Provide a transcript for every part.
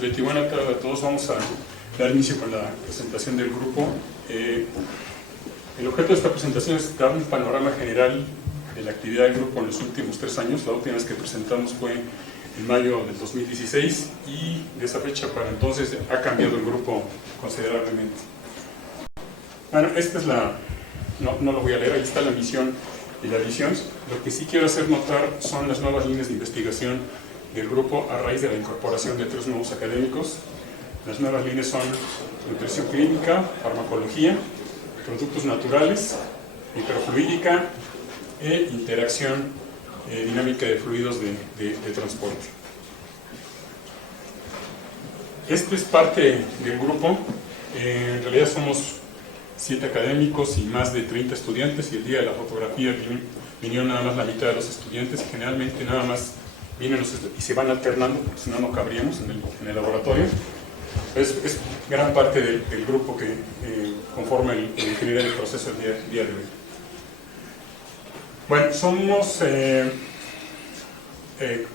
gracias, Betty. Buenas tardes a todos. Vamos a dar inicio con la presentación del grupo. El objeto de esta presentación es dar un panorama general de la actividad del grupo en los últimos 3 años. La última vez que presentamos fue en mayo del 2016 y de esa fecha para entonces ha cambiado el grupo considerablemente. Bueno, esta es la... No lo voy a leer, ahí está la misión y la visión. Lo que sí quiero hacer notar son las nuevas líneas de investigación del grupo a raíz de la incorporación de 3 nuevos académicos. Las nuevas líneas son nutrición clínica, farmacología, productos naturales, microfluídica e interacción dinámica de fluidos de transporte. Este es parte del grupo. En realidad somos 7 académicos y más de 30 estudiantes, y el día de la fotografía vinieron nada más la mitad de los estudiantes, y generalmente nada más vienen y se van alternando, porque si no, no cabríamos en el laboratorio. Es gran parte del grupo que conforma el ingeniería del proceso el día de hoy. Bueno, somos,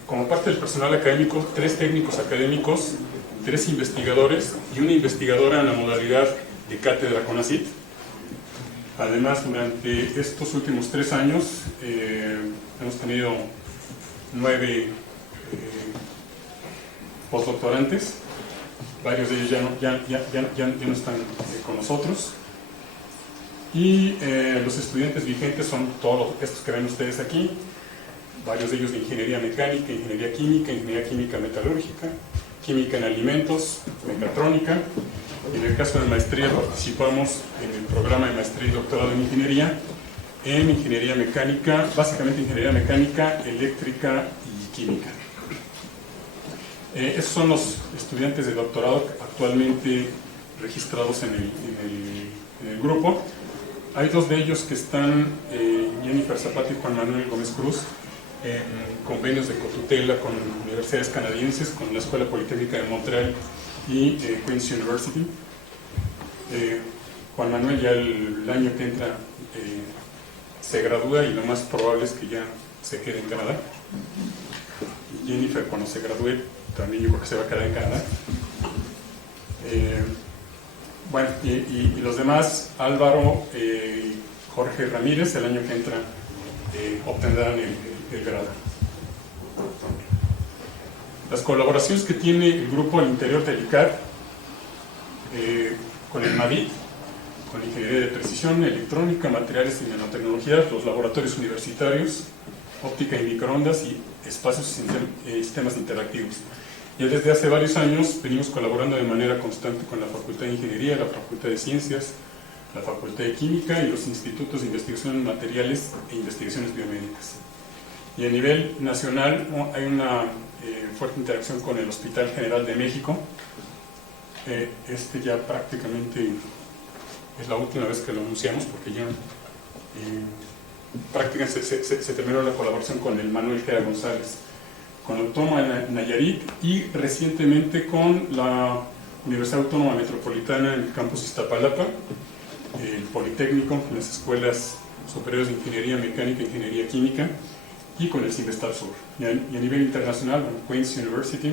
como parte del personal académico, 3 técnicos académicos, 3 investigadores y una investigadora en la modalidad de cátedra CONACYT. Además, durante estos últimos 3 años hemos tenido 9 postdoctorantes. Varios de ellos ya no están con nosotros. Y los estudiantes vigentes son todos estos que ven ustedes aquí. Varios de ellos de ingeniería mecánica, ingeniería química metalúrgica, química en alimentos, mecatrónica. En el caso de maestría participamos en el programa de maestría y doctorado en ingeniería mecánica, básicamente ingeniería mecánica, eléctrica y química. Esos son los estudiantes de doctorado actualmente registrados en el grupo. Hay 2 de ellos que están, Jennifer Zapata y Juan Manuel Gómez Cruz, en convenios de cotutela con universidades canadienses, con la Escuela Politécnica de Montreal y Queen's University. Juan Manuel ya el año que entra se gradúa y lo más probable es que ya se quede en Canadá. Y Jennifer, cuando se gradúe, también yo creo que se va a quedar en Canadá. Bueno, y los demás, Álvaro y Jorge Ramírez, el año que entra obtendrán el grado. Las colaboraciones que tiene el grupo al interior del ICAR con el MAVIT, con ingeniería de precisión, electrónica, materiales y nanotecnologías, los laboratorios universitarios, óptica y microondas y espacios y sistemas interactivos. Ya desde hace varios años venimos colaborando de manera constante con la Facultad de Ingeniería, la Facultad de Ciencias, la Facultad de Química y los institutos de investigación en materiales e investigaciones biomédicas. Y a nivel nacional hay una fuerte interacción con el Hospital General de México. Este ya prácticamente es la última vez que lo anunciamos, porque ya prácticamente se terminó la colaboración con el Manuel Gea González, con Autónoma de Nayarit y recientemente con la Universidad Autónoma Metropolitana en el campus Iztapalapa, el Politécnico, las escuelas superiores de Ingeniería Mecánica e Ingeniería Química, y con el CIMESTAR Sur. Y a nivel internacional, Queen's University,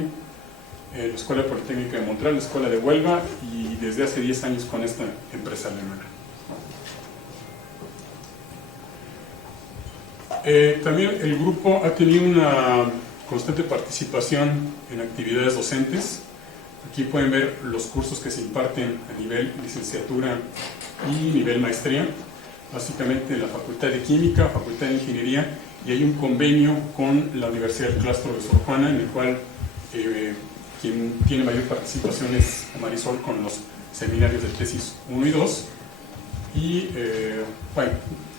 la Escuela Politécnica de Montreal, la Escuela de Huelva, y desde hace 10 años con esta empresa alemana. También el grupo ha tenido una constante participación en actividades docentes. Aquí pueden ver los cursos que se imparten a nivel licenciatura y nivel maestría, básicamente en la Facultad de Química, Facultad de Ingeniería, y hay un convenio con la Universidad del Claustro de Sor Juana, en el cual quien tiene mayor participación es Marisol con los seminarios de tesis 1 y 2, y bueno,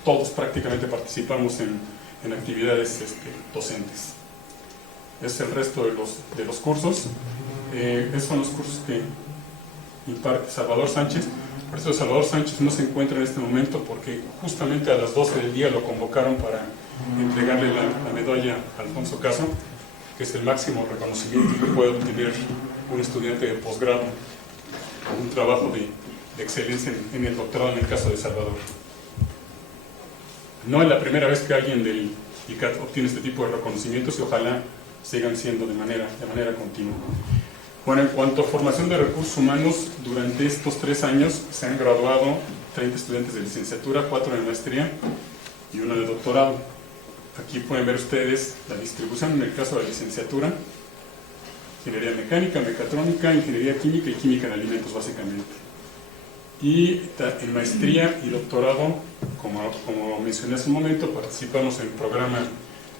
todos prácticamente participamos en actividades docentes. Es el resto de los cursos. Esos son los cursos que imparte Salvador Sánchez. Por eso Salvador Sánchez no se encuentra en este momento, porque justamente a las 12 del día lo convocaron para entregarle la medalla a Alfonso Caso, que es el máximo reconocimiento que puede obtener un estudiante de posgrado o un trabajo de excelencia en el doctorado, en el caso de Salvador. No es la primera vez que alguien del ICAT obtiene este tipo de reconocimientos, y ojalá sigan siendo de manera continua. Bueno, en cuanto a formación de recursos humanos, durante estos 3 años se han graduado 30 estudiantes de licenciatura, 4 de maestría y 1 de doctorado. Aquí pueden ver ustedes la distribución en el caso de la licenciatura: ingeniería mecánica, mecatrónica, ingeniería química y química en alimentos, básicamente. Y en maestría y doctorado, como mencioné hace un momento, participamos en el programa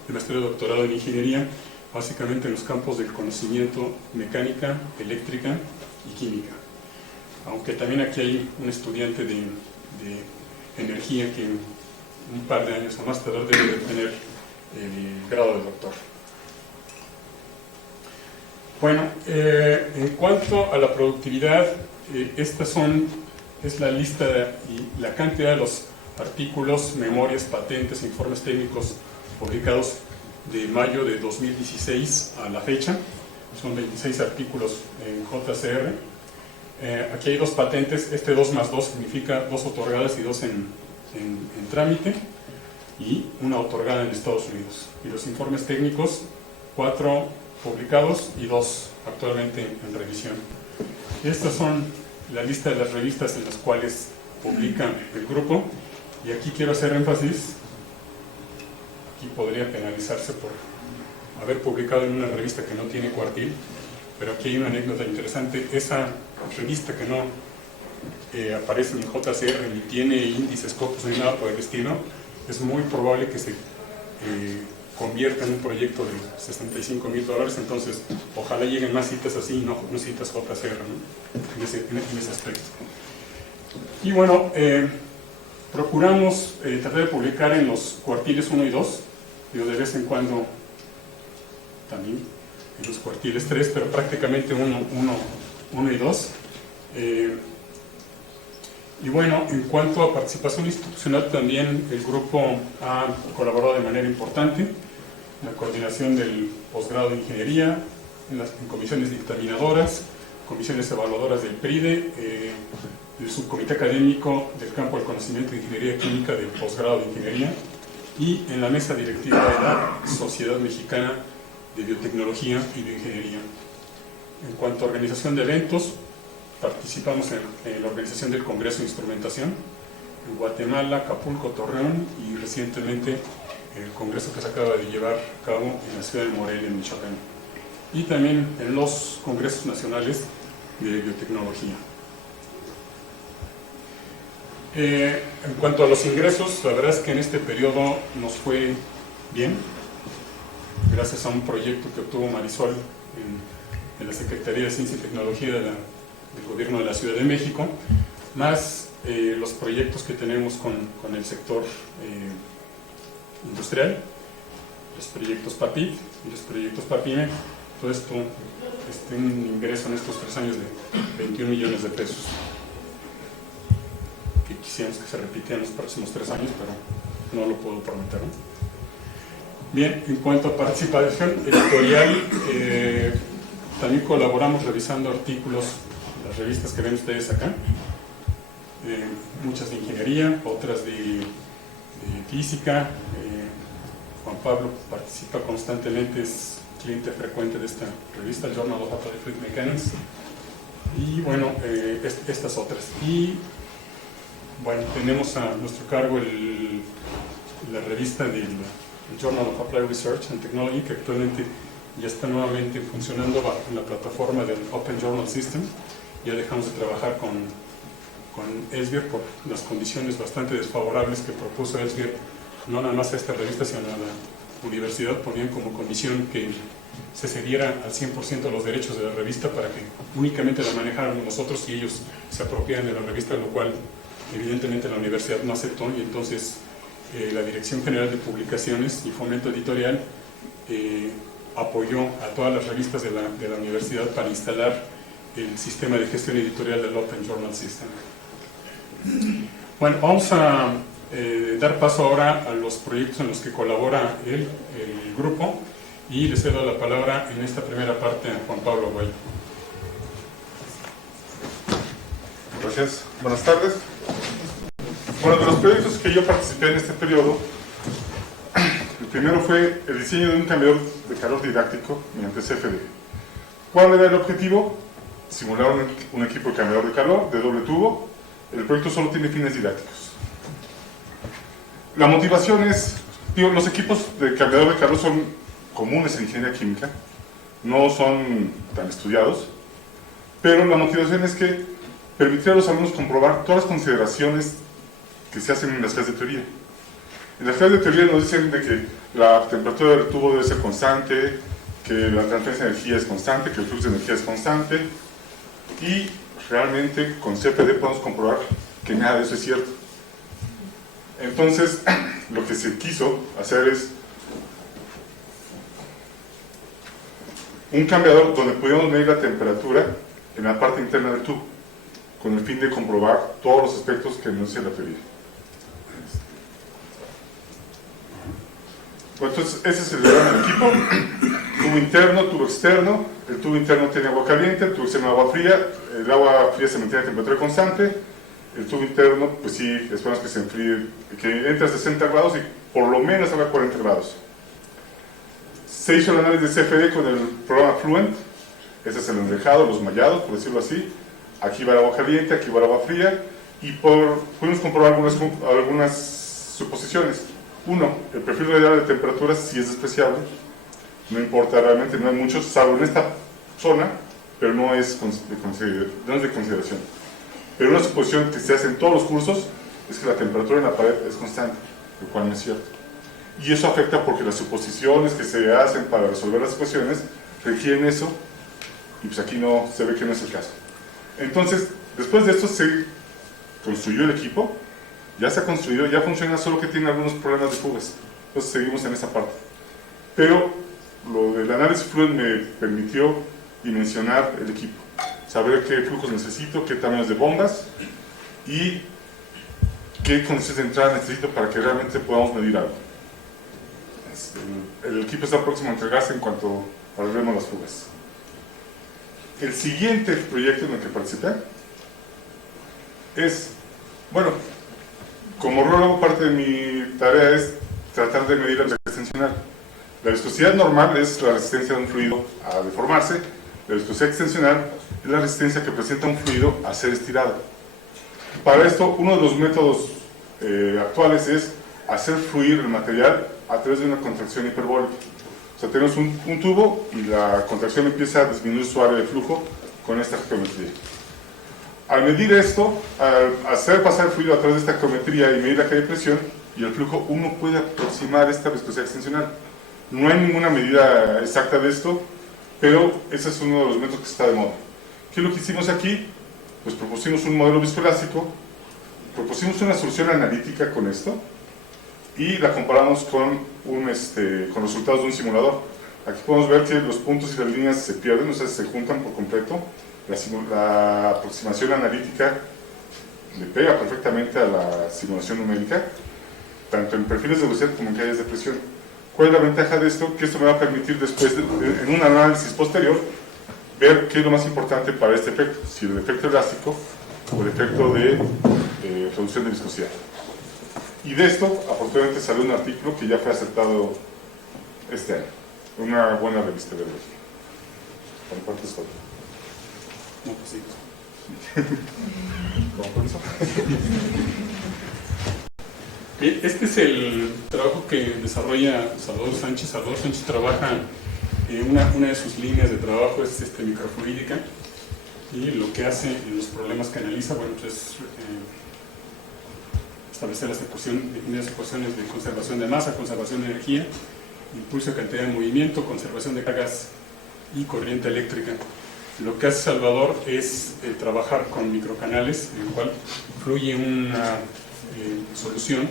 de maestría y doctorado en ingeniería, básicamente en los campos del conocimiento: mecánica, eléctrica y química. Aunque también aquí hay un estudiante de energía que en un par de años o más tardar debe de tener el grado de doctor. Bueno, en cuanto a la productividad, es la lista y la cantidad de los artículos, memorias, patentes e informes técnicos publicados de mayo de 2016 a la fecha. Son 26 artículos en JCR. Aquí hay 2 patentes. 2+2 significa 2 otorgadas y 2 en trámite, y 1 otorgada en Estados Unidos. Y los informes técnicos, 4 publicados y 2 actualmente en revisión. Estas son la lista de las revistas en las cuales publica el grupo, y aquí quiero hacer énfasis. Aquí podría penalizarse por haber publicado en una revista que no tiene cuartil, pero aquí hay una anécdota interesante. Esa revista que no aparece en JCR ni tiene índices, copos ni nada por el estilo, es muy probable que se convierta en un proyecto de $65,000. Entonces ojalá lleguen más citas así, no citas JCR, ¿no? en ese aspecto. Y bueno, procuramos tratar de publicar en los cuartiles 1 y 2, de vez en cuando también en los cuartiles 3, pero prácticamente 1 y 2. Y bueno, en cuanto a participación institucional, también el grupo ha colaborado de manera importante en la coordinación del posgrado de ingeniería, en comisiones dictaminadoras, comisiones evaluadoras del PRIDE, el subcomité académico del campo del conocimiento de ingeniería química del posgrado de ingeniería, y en la mesa directiva de la Sociedad Mexicana de Biotecnología y Bioingeniería. En cuanto a organización de eventos, participamos en la organización del Congreso de Instrumentación en Guatemala, Acapulco, Torreón, y recientemente el congreso que se acaba de llevar a cabo en la ciudad de Morelia, en Michoacán, y también en los congresos nacionales de biotecnología. En cuanto a los ingresos, la verdad es que en este periodo nos fue bien, gracias a un proyecto que obtuvo Marisol en la Secretaría de Ciencia y Tecnología del Gobierno de la Ciudad de México, más los proyectos que tenemos con el sector industrial, los proyectos PAPIT y los proyectos PAPIME. Todo esto un ingreso en estos 3 años de 21 millones de pesos, que quisiéramos que se repitiera en los próximos 3 años, pero no lo puedo prometer, ¿no? Bien, en cuanto a participación editorial, también colaboramos revisando artículos, las revistas que ven ustedes acá, muchas de ingeniería, otras de física. Juan Pablo participa constantemente, es cliente frecuente de esta revista, el Journal of Applied Fluid Mechanics, y bueno, estas otras. Y bueno, tenemos a nuestro cargo la revista del Journal of Applied Research and Technology, que actualmente ya está nuevamente funcionando en la plataforma del Open Journal System. Ya dejamos de trabajar con Elsevier por las condiciones bastante desfavorables que propuso Elsevier, no nada más a esta revista, sino a la universidad. Ponían como condición que se cediera al 100% los derechos de la revista para que únicamente la manejáramos nosotros y ellos se apropiaran de la revista, lo cual evidentemente la universidad no aceptó, y entonces la Dirección General de Publicaciones y Fomento Editorial apoyó a todas las revistas de la universidad para instalar el sistema de gestión editorial del Open Journal System. Bueno, vamos a dar paso ahora a los proyectos en los que colabora el grupo, y le cedo la palabra en esta primera parte a Juan Pablo Aguayo. Gracias, buenas tardes. Bueno, de los proyectos que yo participé en este periodo, el primero fue el diseño de un cambiador de calor didáctico mediante CFD. ¿Cuál era el objetivo? Simular un equipo de cambiador de calor de doble tubo. El proyecto solo tiene fines didácticos. La motivación es, los equipos de cambiador de calor son comunes en ingeniería química, no son tan estudiados, pero la motivación es que permitir a los alumnos comprobar todas las consideraciones que se hacen en las clases de teoría. En las clases de teoría nos dicen de que la temperatura del tubo debe ser constante, que la transferencia de energía es constante, que el flujo de energía es constante, y realmente con CFD podemos comprobar que nada de eso es cierto. Entonces, lo que se quiso hacer es un cambiador donde pudiéramos medir la temperatura en la parte interna del tubo, con el fin de comprobar todos los aspectos que nos dice la teoría. Bueno, entonces, ese es el diagrama del equipo. Tubo interno, tubo externo. El tubo interno tiene agua caliente, el tubo externo agua fría. El agua fría se mantiene a temperatura constante. El tubo interno, pues sí, esperamos que se enfríe, que entre a 60 grados y por lo menos haga 40 grados. Se hizo el análisis de CFD con el programa Fluent. Este es el enrejado, los mallados, por decirlo así. Aquí va el agua caliente, aquí va el agua fría. Y pudimos comprobar algunas suposiciones. Uno, el perfil radial de temperaturas sí es despreciable. No importa, realmente no hay muchos, salvo en esta zona, pero no es de consideración. Pero una suposición que se hace en todos los cursos es que la temperatura en la pared es constante, lo cual no es cierto. Y eso afecta porque las suposiciones que se hacen para resolver las ecuaciones requieren eso, y pues aquí no se ve que no es el caso. Entonces, después de esto se construyó el equipo, ya se ha construido, ya funciona, solo que tiene algunos problemas de fugas. Entonces seguimos en esa parte. Pero lo del análisis Fluent me permitió dimensionar el equipo, saber qué flujos necesito, qué tamaños de bombas y qué condiciones de entrada necesito para que realmente podamos medir algo. El equipo está próximo a entregarse en cuanto arreglemos las fugas. El siguiente proyecto en el que participé es, bueno, como rólogo, parte de mi tarea es tratar de medir la viscosidad extensional. La viscosidad normal es la resistencia de un fluido a deformarse. La viscosidad extensional es la resistencia que presenta un fluido a ser estirado. Para esto, uno de los métodos actuales es hacer fluir el material a través de una contracción hiperbólica. O sea, tenemos un tubo y la contracción empieza a disminuir su área de flujo con esta geometría. Al medir esto, al hacer pasar el fluido a través de esta geometría y medir la caída de presión y el flujo, uno puede aproximar esta viscosidad extensional. No hay ninguna medida exacta de esto, pero ese es uno de los métodos que está de moda. ¿Qué es lo que hicimos aquí? Pues propusimos un modelo viscoelástico, propusimos una solución analítica con esto y la comparamos con resultados de un simulador. Aquí podemos ver que los puntos y las líneas se pierden, o sea, se juntan por completo. La aproximación analítica le pega perfectamente a la simulación numérica, tanto en perfiles de velocidad como en caídas de presión. ¿Cuál es la ventaja de esto? Que esto me va a permitir después, en un análisis posterior, ver qué es lo más importante para este efecto, si el efecto elástico o el efecto de reducción de viscosidad. Y de esto, afortunadamente, salió un artículo que ya fue aceptado este año, una buena revista de biología. Por mi parte es todo. No, pues sí. ¿Cómo por eso? Bien, este es el trabajo que desarrolla Salvador Sánchez. Salvador Sánchez trabaja una de sus líneas de trabajo es microfluídica, y lo que hace en los problemas que analiza, bueno, pues es establecer las ecuaciones de conservación de masa, conservación de energía, impulso de cantidad de movimiento, conservación de cargas y corriente eléctrica. Lo que hace Salvador es trabajar con microcanales, en el cual fluye una solución,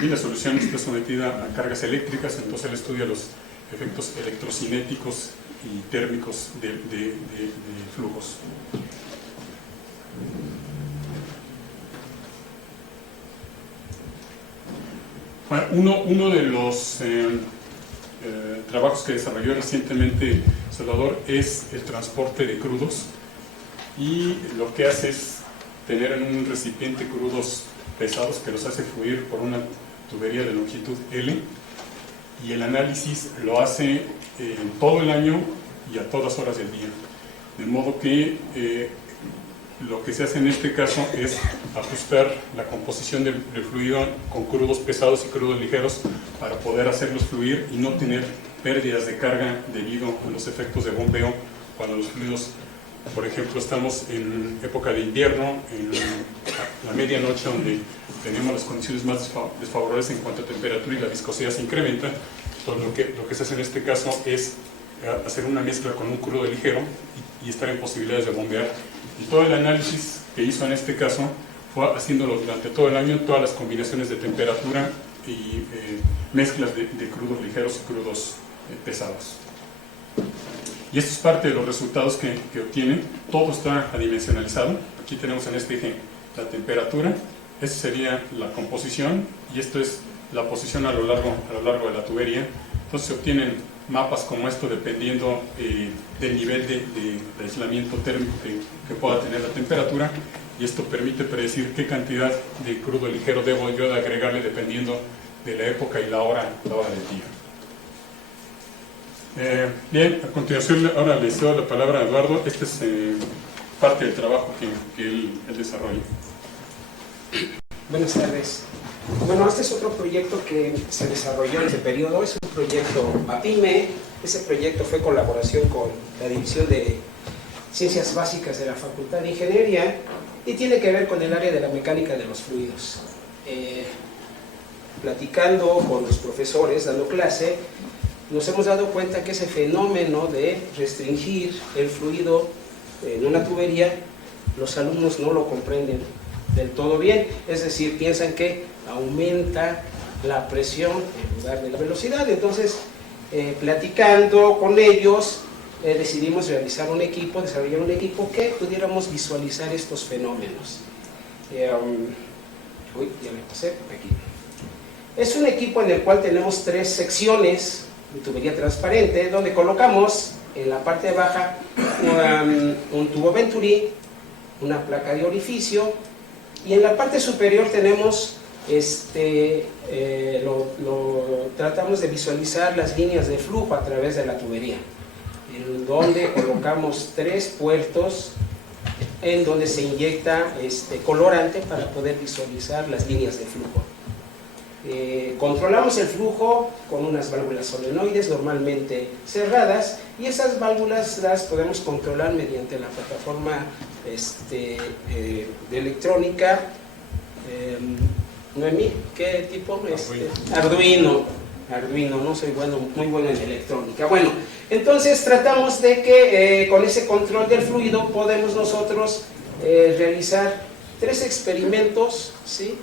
y la solución está sometida a cargas eléctricas. Entonces él estudia los efectos electrocinéticos y térmicos de flujos. Bueno, uno de los trabajos que desarrolló recientemente Salvador es el transporte de crudos, y lo que hace es tener en un recipiente crudos pesados que los hace fluir por una tubería de longitud L, y el análisis lo hace todo el año y a todas horas del día. de modo que lo que se hace en este caso es ajustar la composición del fluido con crudos pesados y crudos ligeros para poder hacerlos fluir y no tener pérdidas de carga debido a los efectos de bombeo cuando los fluidos, por ejemplo, estamos en época de invierno, en la medianoche, donde tenemos las condiciones más desfavorables en cuanto a temperatura y la viscosidad se incrementa. Entonces lo que se hace en este caso es hacer una mezcla con un crudo ligero y estar en posibilidades de bombear. Y todo el análisis que hizo en este caso fue haciéndolo durante todo el año, todas las combinaciones de temperatura y mezclas de crudos ligeros y crudos pesados. Y esto es parte de los resultados que obtiene. Todo está adimensionalizado. Aquí tenemos en este eje la temperatura, esta sería la composición y esto es la posición a lo largo de la tubería. Entonces se obtienen mapas como esto dependiendo del nivel de aislamiento térmico que pueda tener la temperatura, y esto permite predecir qué cantidad de crudo ligero debo yo de agregarle dependiendo de la época y la hora del día. Bien, a continuación ahora le cedo la palabra a Eduardo. Este es parte del trabajo que él desarrolla. Buenas tardes. Bueno, este es otro proyecto que se desarrolló en este periodo. Es un proyecto APIME. Ese proyecto fue colaboración con la División de Ciencias Básicas de la Facultad de Ingeniería y tiene que ver con el área de la mecánica de los fluidos. Platicando con los profesores, dando clase, nos hemos dado cuenta que ese fenómeno de restringir el fluido en una tubería, los alumnos no lo comprenden del todo bien, es decir, piensan que aumenta la presión en lugar de la velocidad. Entonces, platicando con ellos, decidimos desarrollar un equipo que pudiéramos visualizar estos fenómenos. Ya me pasé aquí. Es un equipo en el cual tenemos 3 secciones de tubería transparente, donde colocamos en la parte baja un tubo Venturi, una placa de orificio, y en la parte superior tenemos tratamos de visualizar las líneas de flujo a través de la tubería, en donde colocamos 3 puertos en donde se inyecta colorante para poder visualizar las líneas de flujo. Controlamos el flujo con unas válvulas solenoides normalmente cerradas, y esas válvulas las podemos controlar mediante la plataforma de electrónica. Noemí, ¿qué tipo? Arduino, no soy muy bueno en electrónica. Bueno, entonces tratamos de que con ese control del fluido podemos nosotros realizar 3 experimentos, ¿sí?,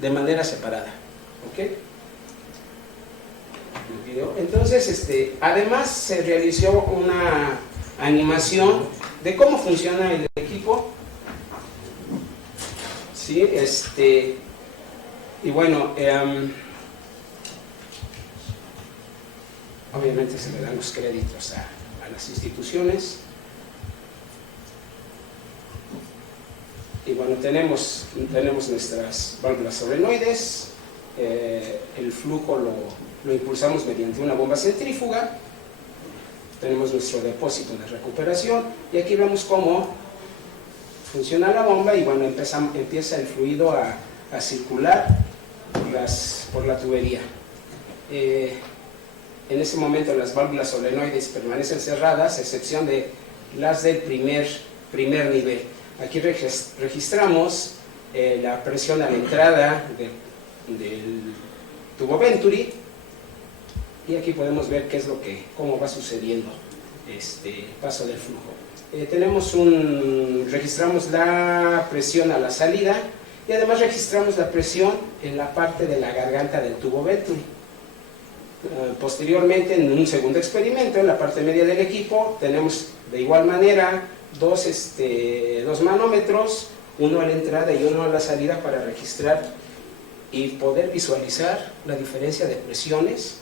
de manera separada. ¿Ok? Entonces, además se realizó una animación de cómo funciona el equipo. Sí, y bueno, obviamente se le dan los créditos a las instituciones. Y bueno, tenemos nuestras válvulas solenoides. El flujo lo impulsamos mediante una bomba centrífuga. Tenemos nuestro depósito de recuperación, y aquí vemos cómo funciona la bomba, y bueno, empieza el fluido a circular por la tubería. En ese momento las válvulas solenoides permanecen cerradas, a excepción de las del primer nivel. Aquí registramos la presión a la entrada del tubo Venturi, y aquí podemos ver cómo va sucediendo este paso del flujo. Registramos la presión a la salida, y además registramos la presión en la parte de la garganta del tubo Venturi. Posteriormente, en un segundo experimento, en la parte media del equipo, tenemos de igual manera dos manómetros, uno a la entrada y uno a la salida, para registrar y poder visualizar la diferencia de presiones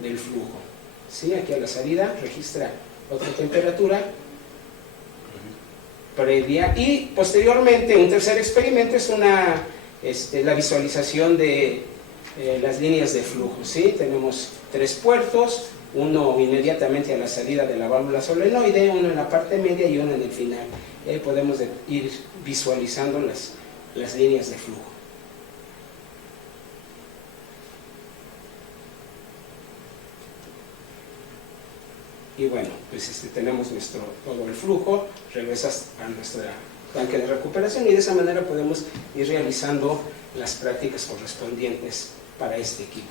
del flujo. ¿Sí? Aquí a la salida registra otra temperatura previa, y posteriormente un tercer experimento es la visualización de las líneas de flujo, ¿sí? Tenemos 3 puertos, uno inmediatamente a la salida de la válvula solenoide, uno en la parte media y uno en el final. Podemos ir visualizando las líneas de flujo. Y bueno, pues tenemos todo el flujo, regresas a nuestro tanque de recuperación y de esa manera podemos ir realizando las prácticas correspondientes para este equipo.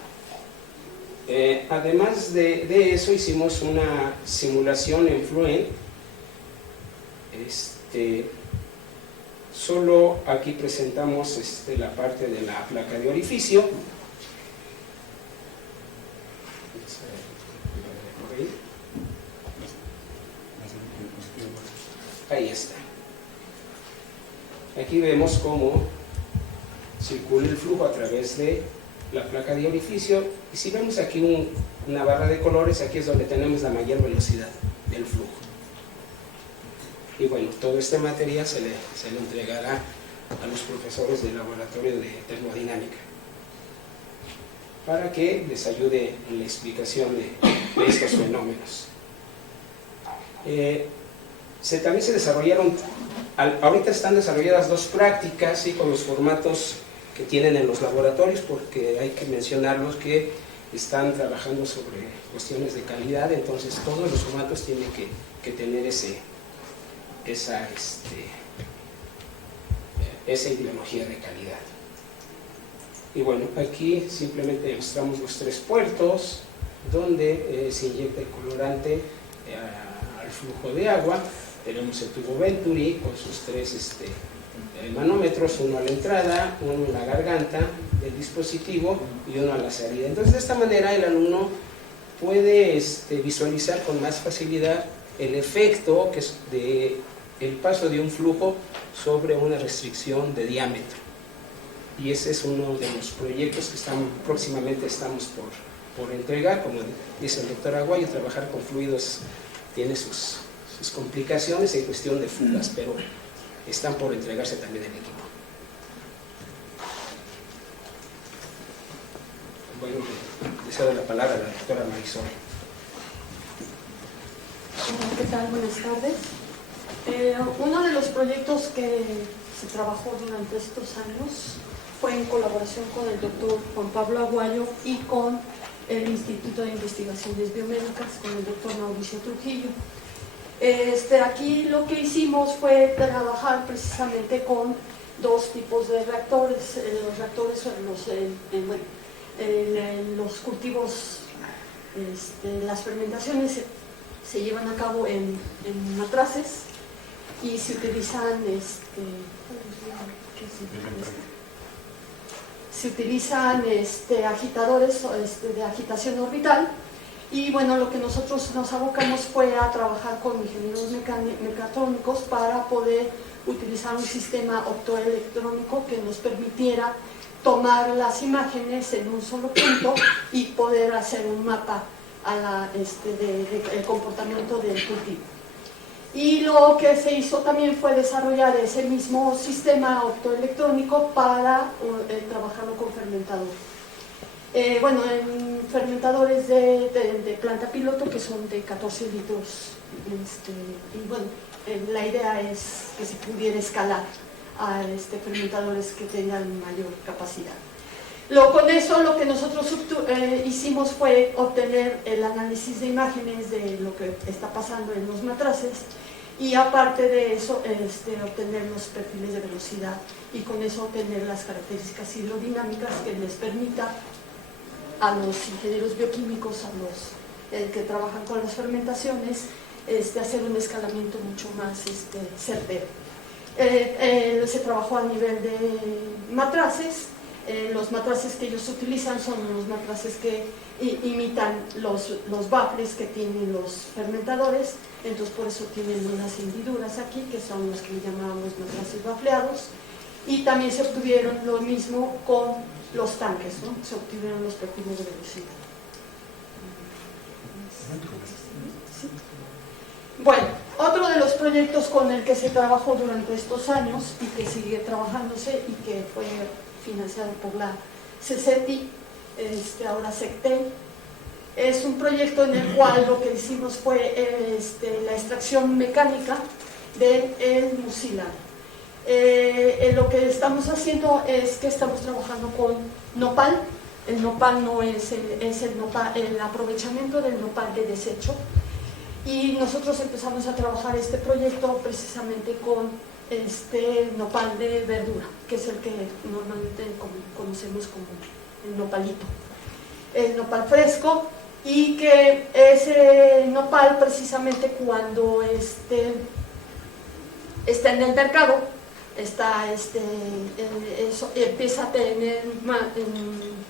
Además de eso, hicimos una simulación en Fluent. Solo aquí presentamos la parte de la placa de orificio. Ahí está. Aquí vemos cómo circula el flujo a través de la placa de orificio, y si vemos aquí una barra de colores, aquí es donde tenemos la mayor velocidad del flujo. Y bueno, todo este material se le entregará a los profesores del laboratorio de termodinámica para que les ayude en la explicación de estos fenómenos. También se desarrollaron, ahorita están desarrolladas 2 prácticas, ¿sí?, con los formatos que tienen en los laboratorios, porque hay que mencionarlos que están trabajando sobre cuestiones de calidad, entonces todos los formatos tienen que tener esa ideología de calidad. Y bueno, aquí simplemente mostramos los 3 puertos donde se inyecta el colorante al flujo de agua. Tenemos el tubo Venturi con sus 3 manómetros, uno a la entrada, uno en la garganta del dispositivo y uno a la salida. Entonces, de esta manera el alumno puede visualizar con más facilidad el efecto que es el paso de un flujo sobre una restricción de diámetro. Y ese es uno de los proyectos que próximamente estamos por entregar. Como dice el doctor Aguayo, trabajar con fluidos tiene sus complicaciones en cuestión de fugas, pero están por entregarse también el equipo. Bueno, le cedo la palabra a la doctora Marisol. ¿Qué tal? Buenas tardes. Uno de los proyectos que se trabajó durante estos años fue en colaboración con el doctor Juan Pablo Aguayo y con el Instituto de Investigaciones Biomédicas, con el doctor Mauricio Trujillo. Aquí lo que hicimos fue trabajar precisamente con 2 tipos de reactores. Los reactores, en los cultivos, las fermentaciones se llevan a cabo en matraces y se utilizan agitadores de agitación orbital. Y bueno, lo que nosotros nos abocamos fue a trabajar con ingenieros mecatrónicos para poder utilizar un sistema optoelectrónico que nos permitiera tomar las imágenes en un solo punto y poder hacer un mapa del comportamiento del cultivo. Y lo que se hizo también fue desarrollar ese mismo sistema optoelectrónico para trabajarlo con fermentador. En fermentadores de planta piloto, que son de 14 litros. La idea es que se pudiera escalar a fermentadores que tengan mayor capacidad. Con eso lo que nosotros hicimos fue obtener el análisis de imágenes de lo que está pasando en los matraces y aparte de eso obtener los perfiles de velocidad y con eso obtener las características hidrodinámicas que les permita a los ingenieros bioquímicos, a los que trabajan con las fermentaciones, hacer un escalamiento mucho más certero. Se trabajó a nivel de matraces. Los matraces que ellos utilizan son los matraces que imitan los baffles que tienen los fermentadores, entonces por eso tienen unas hendiduras aquí, que son los que llamábamos matraces bafleados, y también se obtuvieron lo mismo con los tanques, ¿no? Se obtuvieron los perfiles de velocidad. ¿Sí? Bueno, otro de los proyectos con el que se trabajó durante estos años y que sigue trabajándose y que fue financiado por la CECETI ahora Sectel. Es un proyecto en el cual lo que hicimos fue la extracción mecánica del mucílago. Lo que estamos haciendo es que estamos trabajando con nopal. El nopal no es el aprovechamiento del nopal de desecho, y nosotros empezamos a trabajar este proyecto precisamente con nopal de verdura, que es el que normalmente conocemos como el nopalito, el nopal fresco, y que ese nopal precisamente cuando está en el mercado, empieza a tener,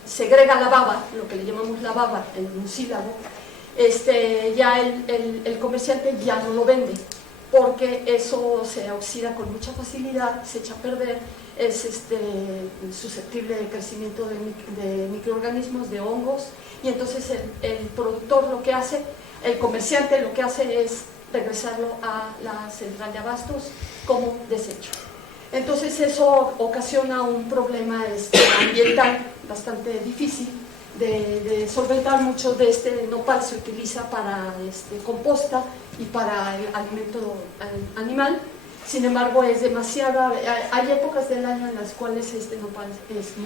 segrega la baba, lo que le llamamos la baba, el mucílago. Ya el comerciante ya no lo vende, porque eso se oxida con mucha facilidad, se echa a perder, es susceptible de crecimiento de microorganismos, de hongos, y entonces el productor lo que hace, el comerciante lo que hace es regresarlo a la central de abastos como desecho. Entonces eso ocasiona un problema ambiental bastante difícil de solventar. Mucho de este nopal se utiliza para composta y para el alimento animal. Sin embargo, es demasiada, hay épocas del año en las cuales este nopal es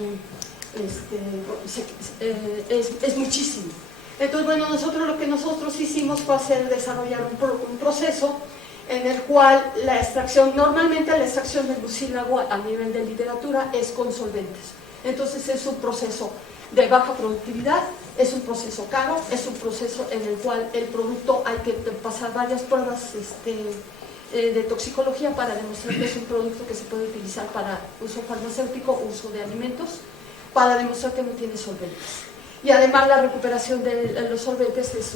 muchísimo. Entonces, bueno, lo que nosotros hicimos fue desarrollar un proceso en el cual normalmente la extracción del mucílago a nivel de literatura es con solventes. Entonces es un proceso de baja productividad, es un proceso caro, es un proceso en el cual el producto hay que pasar varias pruebas de toxicología para demostrar que es un producto que se puede utilizar para uso farmacéutico, uso de alimentos, para demostrar que no tiene solventes. Y además la recuperación de los solventes es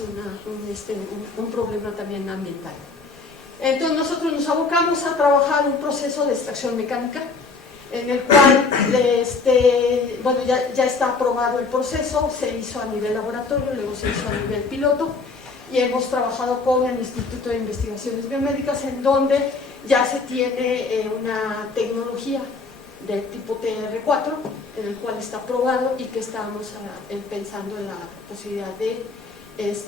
un problema también ambiental. Entonces nosotros nos abocamos a trabajar un proceso de extracción mecánica, en el cual bueno, ya está aprobado el proceso, se hizo a nivel laboratorio, luego se hizo a nivel piloto, y hemos trabajado con el Instituto de Investigaciones Biomédicas, en donde ya se tiene una tecnología de tipo TR4, en el cual está aprobado y que estamos pensando en la posibilidad de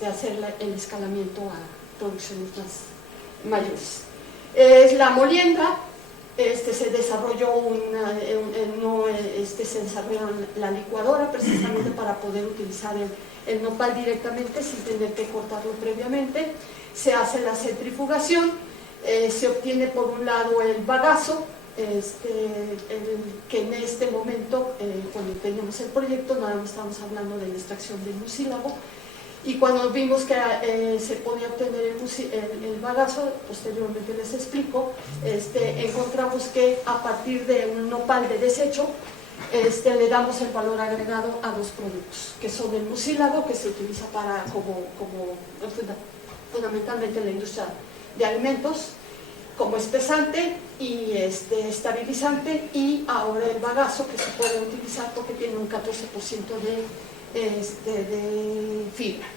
hacer el escalamiento a producciones más mayores. Es la molienda. Se desarrolló se desarrolló la licuadora precisamente para poder utilizar el nopal directamente sin tener que cortarlo previamente. Se hace la centrifugación, se obtiene por un lado el bagazo, que en este momento, cuando teníamos el proyecto, nada más estábamos hablando de la extracción del mucílago, y cuando vimos que se podía obtener el bagazo, posteriormente les explico, encontramos que a partir de un nopal de desecho, le damos el valor agregado a dos productos, que son el mucílago, que se utiliza fundamentalmente en la industria de alimentos, como espesante y estabilizante, y ahora el bagazo, que se puede utilizar porque tiene un 14% de fibra.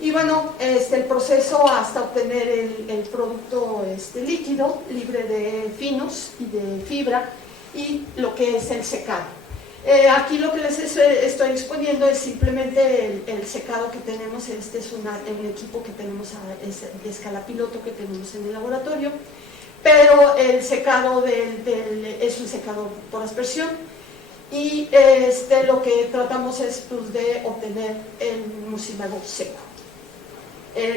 Y bueno, el proceso hasta obtener el producto líquido, libre de finos y de fibra, y lo que es el secado. Aquí lo que les estoy exponiendo es simplemente el secado que tenemos. Es un equipo que tenemos de escala piloto que tenemos en el laboratorio, pero el secado es un secado por aspersión, y lo que tratamos es de obtener el mucílago seco.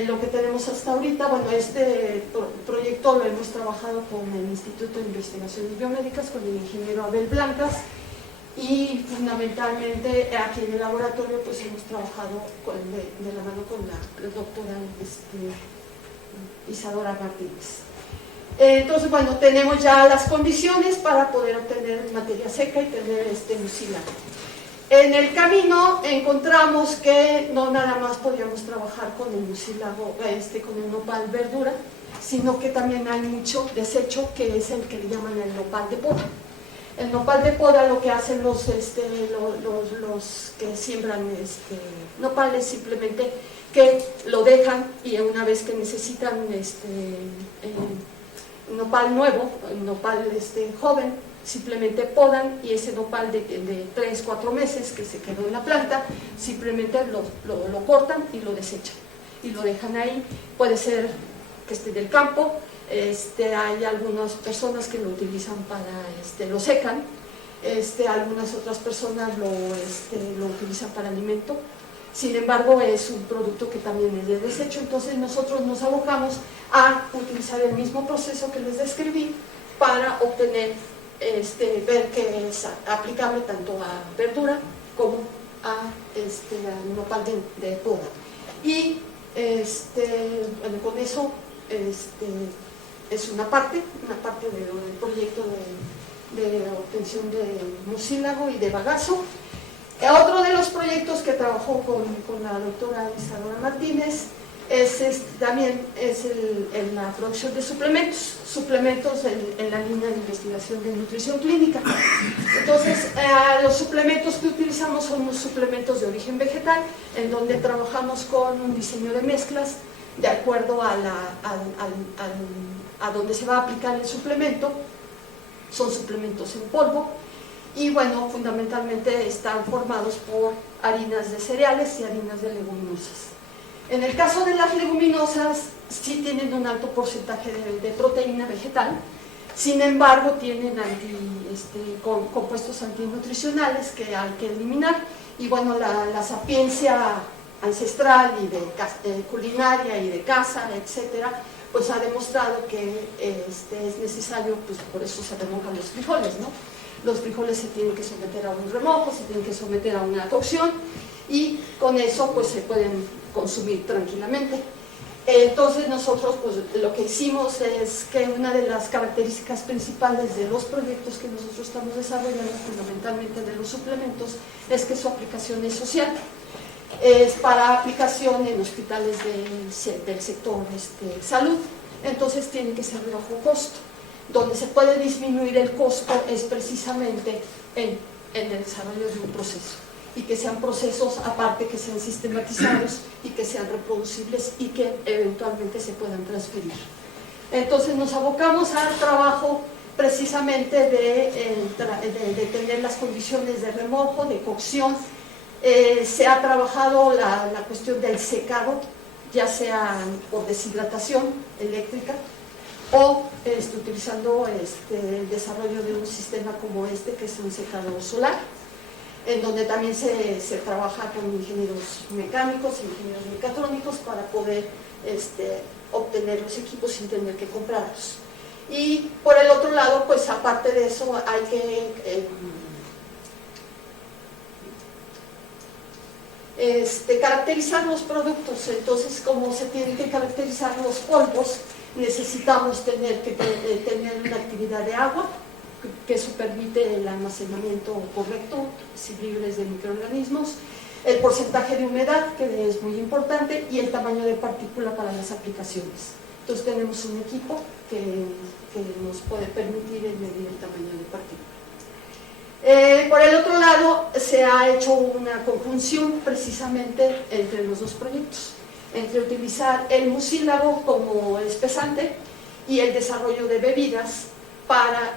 Lo que tenemos hasta ahorita, bueno, este proyecto lo hemos trabajado con el Instituto de Investigaciones Biomédicas, con el ingeniero Abel Blancas, y fundamentalmente aquí en el laboratorio pues hemos trabajado de la mano con la doctora Isadora Martínez. Entonces, bueno, tenemos ya las condiciones para poder obtener materia seca y tener mucílago. En el camino encontramos que no nada más podíamos trabajar con el mucílago, con el nopal verdura, sino que también hay mucho desecho, que es el que le llaman el nopal de poda. El nopal de poda, lo que hacen los que siembran nopales, simplemente que lo dejan, y una vez que necesitan nopal nuevo, nopal joven, simplemente podan y ese nopal de 3-4 meses que se quedó en la planta, simplemente lo cortan y lo desechan y lo dejan ahí. Puede ser que esté del campo, hay algunas personas que lo utilizan para, lo secan, algunas otras personas lo utilizan para alimento. Sin embargo, es un producto que también es de desecho, entonces nosotros nos abocamos a utilizar el mismo proceso que les describí para obtener, ver que es aplicable tanto a verdura como al nopal de poda. Y bueno, con eso es una parte del proyecto de obtención de mucílago y de bagazo. Otro de los proyectos que trabajó con la doctora Isadora Martínez también es en la producción de suplementos en la línea de investigación de nutrición clínica. Entonces, los suplementos que utilizamos son unos suplementos de origen vegetal, en donde trabajamos con un diseño de mezclas de acuerdo a donde se va a aplicar el suplemento. Son suplementos en polvo. Y bueno, fundamentalmente están formados por harinas de cereales y harinas de leguminosas. En el caso de las leguminosas, sí tienen un alto porcentaje de proteína vegetal, sin embargo tienen compuestos antinutricionales que hay que eliminar. Y bueno, la sapiencia ancestral y de culinaria y de caza, etcétera, pues ha demostrado que es necesario, pues por eso se remojan los frijoles, ¿no? Los frijoles se tienen que someter a un remojo, se tienen que someter a una cocción y con eso pues se pueden consumir tranquilamente. Entonces nosotros pues lo que hicimos es que una de las características principales de los proyectos que nosotros estamos desarrollando, fundamentalmente de los suplementos, es que su aplicación es social. Es para aplicación en hospitales del sector salud, entonces tiene que ser de bajo costo. Donde se puede disminuir el costo es precisamente en el desarrollo de un proceso, y que sean procesos aparte, que sean sistematizados y que sean reproducibles y que eventualmente se puedan transferir. Entonces nos abocamos al trabajo precisamente de tener las condiciones de remojo, de cocción. Se ha trabajado la cuestión del secado, ya sea por deshidratación eléctrica o utilizando el desarrollo de un sistema como que es un secador solar, en donde también se trabaja con ingenieros mecánicos e ingenieros mecatrónicos para poder obtener los equipos sin tener que comprarlos. Y por el otro lado, pues aparte de eso, hay que caracterizar los productos. Entonces, como se tienen que caracterizar los polvos, necesitamos tener una actividad de agua, que eso permite el almacenamiento correcto, libres de microorganismos, el porcentaje de humedad, que es muy importante, y el tamaño de partícula para las aplicaciones. Entonces tenemos un equipo que nos puede permitir medir el tamaño de partícula. Por el otro lado, se ha hecho una conjunción precisamente entre los dos proyectos, entre utilizar el mucílago como espesante y el desarrollo de bebidas para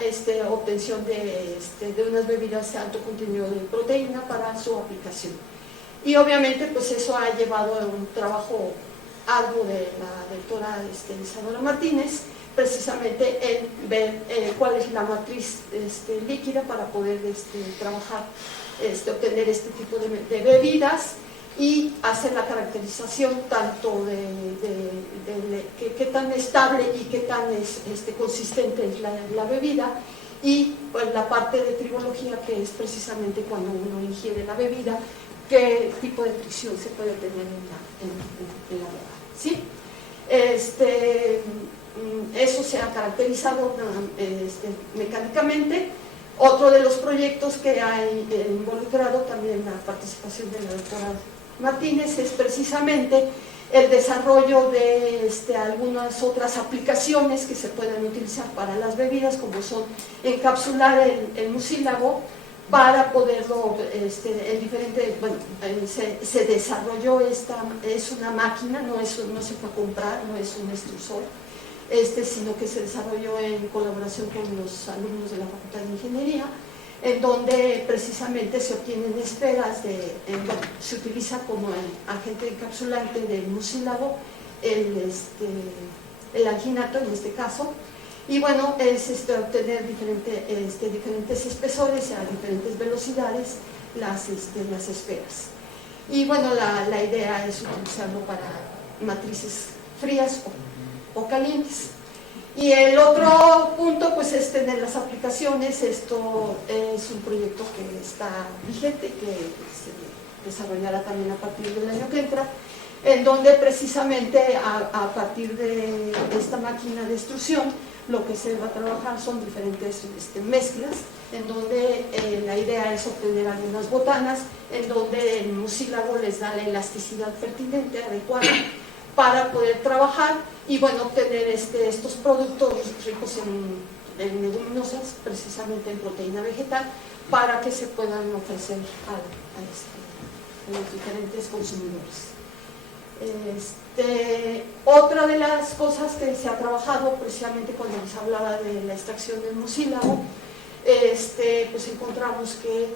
obtención de unas bebidas de alto contenido de proteína para su aplicación. Y obviamente pues eso ha llevado a un trabajo arduo de la doctora Isadora Martínez, precisamente en ver cuál es la matriz líquida para poder trabajar, obtener este tipo de bebidas y hacer la caracterización tanto de qué tan estable y qué tan consistente es la bebida, y pues la parte de tribología, que es precisamente cuando uno ingiere la bebida, qué tipo de fricción se puede tener en la boca, ¿sí? Eso se ha caracterizado mecánicamente. Otro de los proyectos que ha involucrado también la participación de la doctora Martínez es precisamente el desarrollo de algunas otras aplicaciones que se pueden utilizar para las bebidas, como son encapsular el mucílago para poderlo en diferente, bueno, se desarrolló es una máquina, no se fue a comprar, no es un extrusor, sino que se desarrolló en colaboración con los alumnos de la Facultad de Ingeniería, en donde precisamente se obtienen esferas, se utiliza como agente encapsulante del mucílago el alginato en este caso, y bueno, es obtener diferentes espesores a diferentes velocidades las esferas. Y bueno, la idea es utilizarlo para matrices frías o calientes. Y el otro punto pues es tener las aplicaciones. Esto es un proyecto que está vigente, que se desarrollará también a partir del año que entra, en donde precisamente a partir de esta máquina de extrusión lo que se va a trabajar son diferentes mezclas, en donde la idea es obtener algunas botanas, en donde el mucílago les da la elasticidad pertinente, adecuada, para poder trabajar y bueno, obtener estos productos ricos en leguminosas, precisamente en proteína vegetal, para que se puedan ofrecer a los diferentes consumidores. Otra de las cosas que se ha trabajado precisamente cuando les hablaba de la extracción del mucílago, pues encontramos que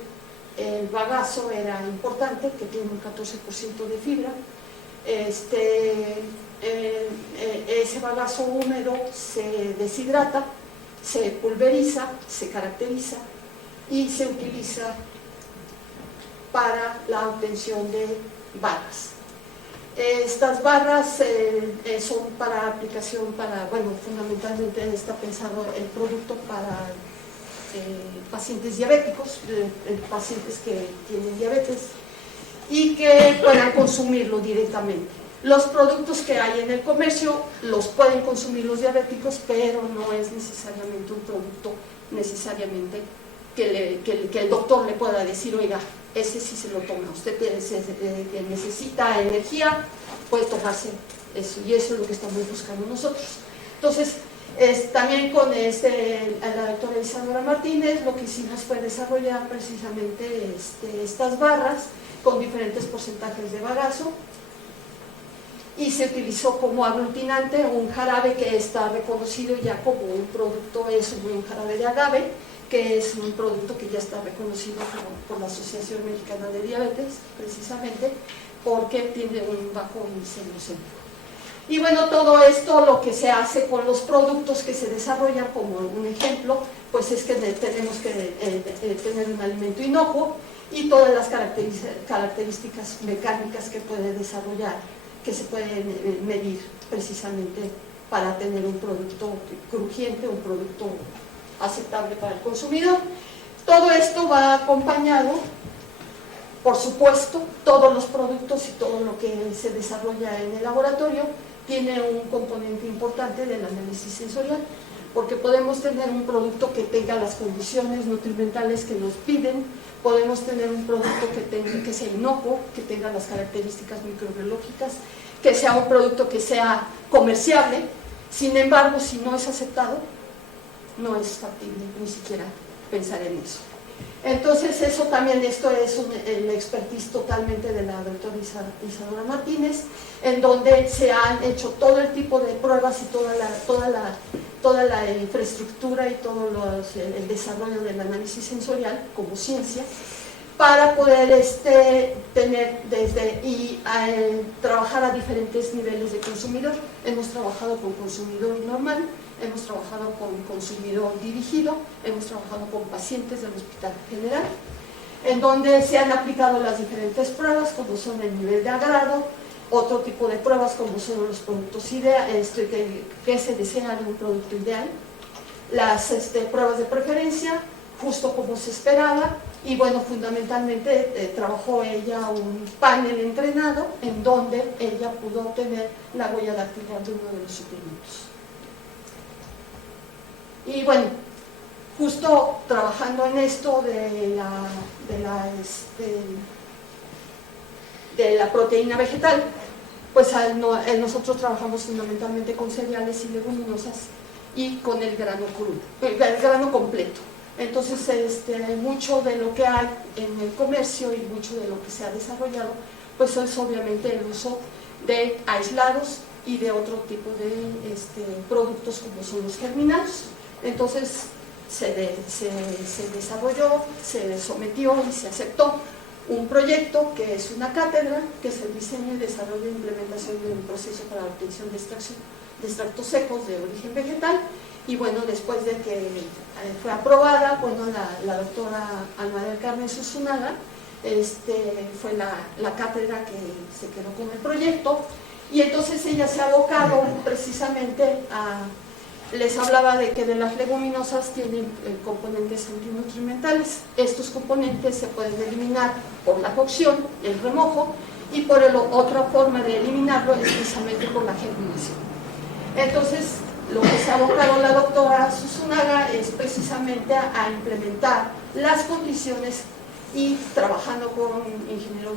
el bagazo era importante, que tiene un 14% de fibra. Ese bagazo húmedo se deshidrata, se pulveriza, se caracteriza y se utiliza para la obtención de barras. Estas barras son para aplicación, fundamentalmente está pensado el producto para pacientes diabéticos, pacientes que tienen diabetes y que puedan consumirlo directamente. Los productos que hay en el comercio los pueden consumir los diabéticos, pero no es necesariamente un producto que el doctor le pueda decir, oiga, ese sí se lo toma, usted que necesita energía, puede tomarse eso, y eso es lo que estamos buscando nosotros. Entonces, también con la doctora Isadora Martínez, lo que hicimos fue desarrollar precisamente estas barras con diferentes porcentajes de bagazo, y se utilizó como aglutinante un jarabe que está reconocido ya como un producto, es un jarabe de agave, que es un producto que ya está reconocido por la Asociación Mexicana de Diabetes, precisamente porque tiene un bajo índice glucémico. Y bueno, todo esto lo que se hace con los productos que se desarrollan, como un ejemplo, pues es que tenemos que tener un alimento inocuo y todas las características mecánicas que puede desarrollar, que se pueden medir precisamente para tener un producto crujiente, un producto aceptable para el consumidor. Todo esto va acompañado, por supuesto, todos los productos y todo lo que se desarrolla en el laboratorio tiene un componente importante del análisis sensorial, porque podemos tener un producto que tenga las condiciones nutrimentales que nos piden, podemos tener un producto que sea inocuo, que tenga las características microbiológicas, que sea un producto que sea comerciable. Sin embargo, si no es aceptado, no es factible ni siquiera pensar en eso. Entonces eso también, esto es el expertise totalmente de la doctora Isadora Martínez, en donde se han hecho todo el tipo de pruebas y toda la infraestructura y todo el desarrollo del análisis sensorial como ciencia, para poder tener trabajar a diferentes niveles de consumidor. Hemos trabajado con consumidor normal, hemos trabajado con consumidor dirigido, hemos trabajado con pacientes del Hospital General, en donde se han aplicado las diferentes pruebas, como son el nivel de agrado, otro tipo de pruebas como son los productos que se desean un producto ideal, las pruebas de preferencia, justo como se esperaba, y bueno, fundamentalmente trabajó ella un panel entrenado en donde ella pudo obtener la huella dactilar de uno de los suplementos. Y bueno, justo trabajando en esto de la proteína vegetal, pues nosotros trabajamos fundamentalmente con cereales y leguminosas y con el grano crudo, el grano completo. Entonces, mucho de lo que hay en el comercio y mucho de lo que se ha desarrollado, pues es obviamente el uso de aislados y de otro tipo de productos como son los germinados. Entonces se desarrolló, se sometió y se aceptó un proyecto que es una cátedra, que es el diseño y desarrollo e implementación de un proceso para la obtención de extractos secos de origen vegetal. Y bueno, después de que fue aprobada, bueno, la doctora Alma del Carmen Susunaga fue la cátedra que se quedó con el proyecto, y entonces ella se ha abocado precisamente a... Les hablaba de que de las leguminosas tienen componentes antinutrimentales. Estos componentes se pueden eliminar por la cocción, el remojo, y por otra forma de eliminarlo es precisamente por la germinación. Entonces, lo que se ha abocado la doctora Susunaga es precisamente a implementar las condiciones, y trabajando con ingenieros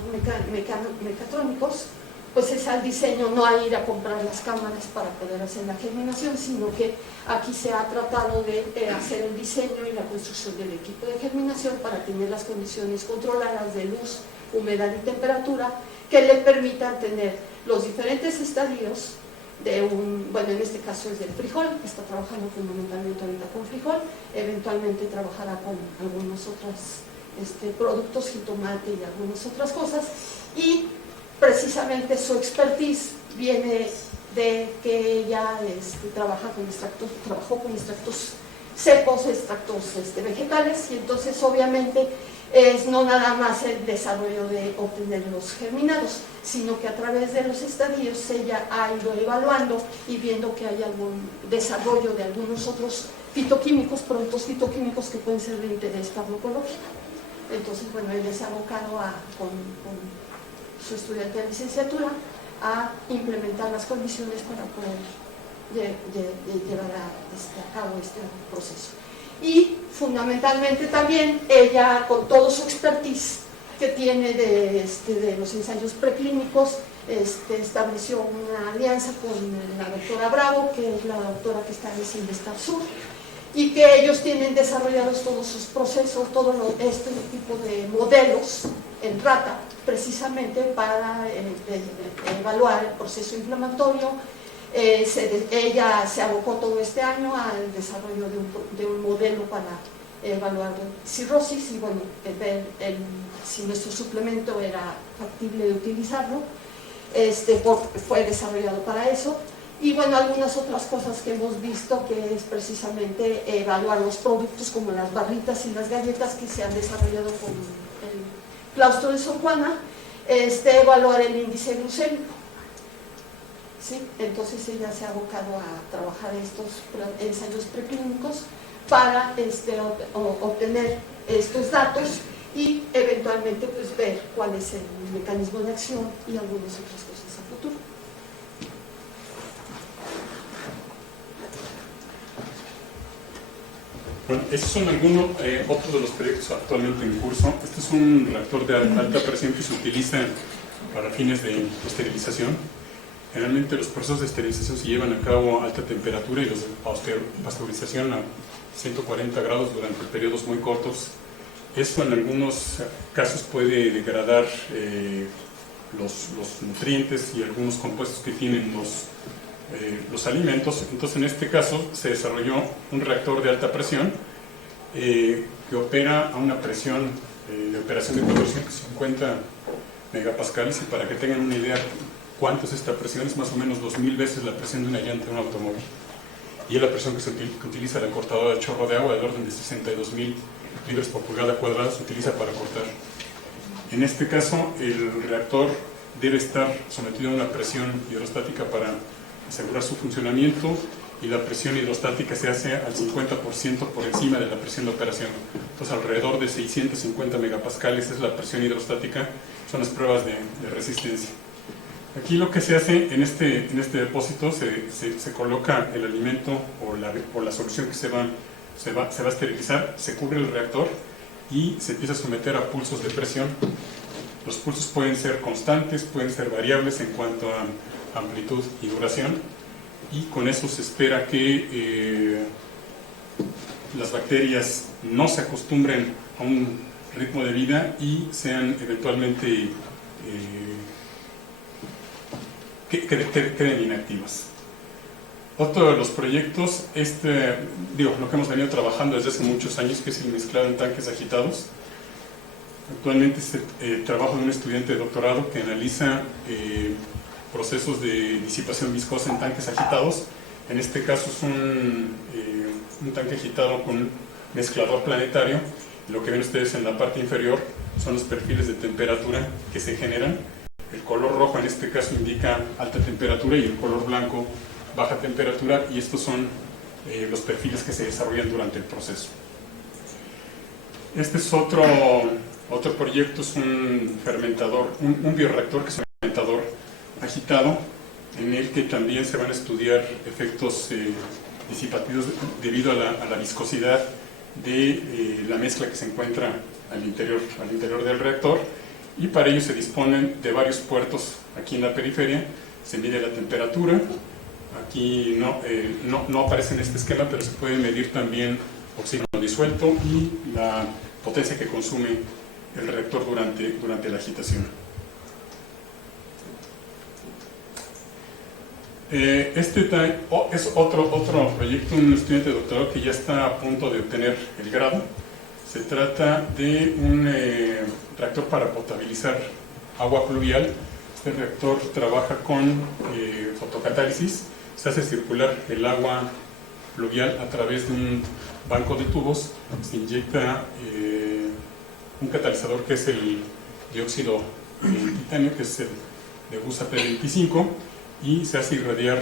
mecatrónicos, pues es al diseño, no a ir a comprar las cámaras para poder hacer la germinación, sino que aquí se ha tratado de hacer el diseño y la construcción del equipo de germinación para tener las condiciones controladas de luz, humedad y temperatura que le permitan tener los diferentes estadios de bueno, en este caso es del frijol, que está trabajando fundamentalmente ahorita con frijol, eventualmente trabajará con algunos otros productos, jitomate y algunas otras cosas, y precisamente su expertise viene de que ella trabajó con extractos secos, extractos vegetales, y entonces obviamente es no nada más el desarrollo de obtener los germinados, sino que a través de los estadios ella ha ido evaluando y viendo que hay algún desarrollo de algunos otros fitoquímicos, productos fitoquímicos que pueden ser de interés farmacológico. Entonces, bueno, ella se ha abocado con su estudiante de licenciatura a implementar las condiciones para poder llevar a cabo este proceso. Y fundamentalmente también ella, con todo su expertise que tiene de los ensayos preclínicos, estableció una alianza con la doctora Bravo, que es la doctora que está en Sinvestar Sur, y que ellos tienen desarrollados todos sus procesos, todo este tipo de modelos en rata, precisamente para evaluar el proceso inflamatorio. Ella se abocó todo este año al desarrollo de un modelo para evaluar cirrosis y bueno, ver si nuestro suplemento era factible de utilizarlo. Fue desarrollado para eso. Y bueno, algunas otras cosas que hemos visto, que es precisamente evaluar los productos como las barritas y las galletas que se han desarrollado con el claustro de Sor Juana, evaluar el índice glucémico. ¿Sí? Entonces ella se ha abocado a trabajar estos ensayos preclínicos para obtener estos datos y eventualmente pues, ver cuál es el mecanismo de acción y algunas otras cosas a futuro. Bueno, esos son otros de los proyectos actualmente en curso. Este es un reactor de alta presión que se utiliza para fines de esterilización. Generalmente los procesos de esterilización se llevan a cabo a alta temperatura y los de pasteurización a 140 grados durante periodos muy cortos. Esto en algunos casos puede degradar los nutrientes y algunos compuestos que tienen los alimentos. Entonces en este caso se desarrolló un reactor de alta presión que opera a una presión de operación de 450 megapascales, y para que tengan una idea cuánto es esta presión, es más o menos 2000 veces la presión de una llanta de un automóvil, y es la presión que utiliza la cortadora de chorro de agua, del orden de 62.000 litros por pulgada cuadrada, se utiliza para cortar. En este caso el reactor debe estar sometido a una presión hidrostática para asegurar su funcionamiento, y la presión hidrostática se hace al 50% por encima de la presión de operación. Entonces alrededor de 650 megapascales es la presión hidrostática, son las pruebas de resistencia. Aquí lo que se hace en este depósito, se coloca el alimento o la solución que se va a esterilizar, se cubre el reactor y se empieza a someter a pulsos de presión. Los pulsos pueden ser constantes, pueden ser variables en cuanto a amplitud y duración, y con eso se espera que las bacterias no se acostumbren a un ritmo de vida y sean eventualmente queden inactivas. Otro de los proyectos, lo que hemos venido trabajando desde hace muchos años, que es el mezclado en tanques agitados. Actualmente es el trabajo de un estudiante de doctorado que analiza procesos de disipación viscosa en tanques agitados. En este caso es un tanque agitado con un mezclador planetario. Lo que ven ustedes en la parte inferior son los perfiles de temperatura que se generan. El color rojo en este caso indica alta temperatura y el color blanco baja temperatura, y estos son los perfiles que se desarrollan durante el proceso. Este es otro proyecto, es un fermentador, un bioreactor que es un fermentador agitado, en el que también se van a estudiar efectos disipativos debido a la viscosidad de la mezcla que se encuentra al interior del reactor, y para ello se disponen de varios puertos aquí en la periferia. Se mide la temperatura, aquí no aparece en este esquema, pero se puede medir también oxígeno disuelto y la potencia que consume el reactor durante la agitación. Este es otro proyecto, un estudiante de doctorado que ya está a punto de obtener el grado. Se trata de un reactor para potabilizar agua pluvial. Este reactor trabaja con fotocatálisis. Se hace circular el agua pluvial a través de un banco de tubos. Se inyecta un catalizador que es el dióxido de titanio, que es el de USAP25, y se hace irradiar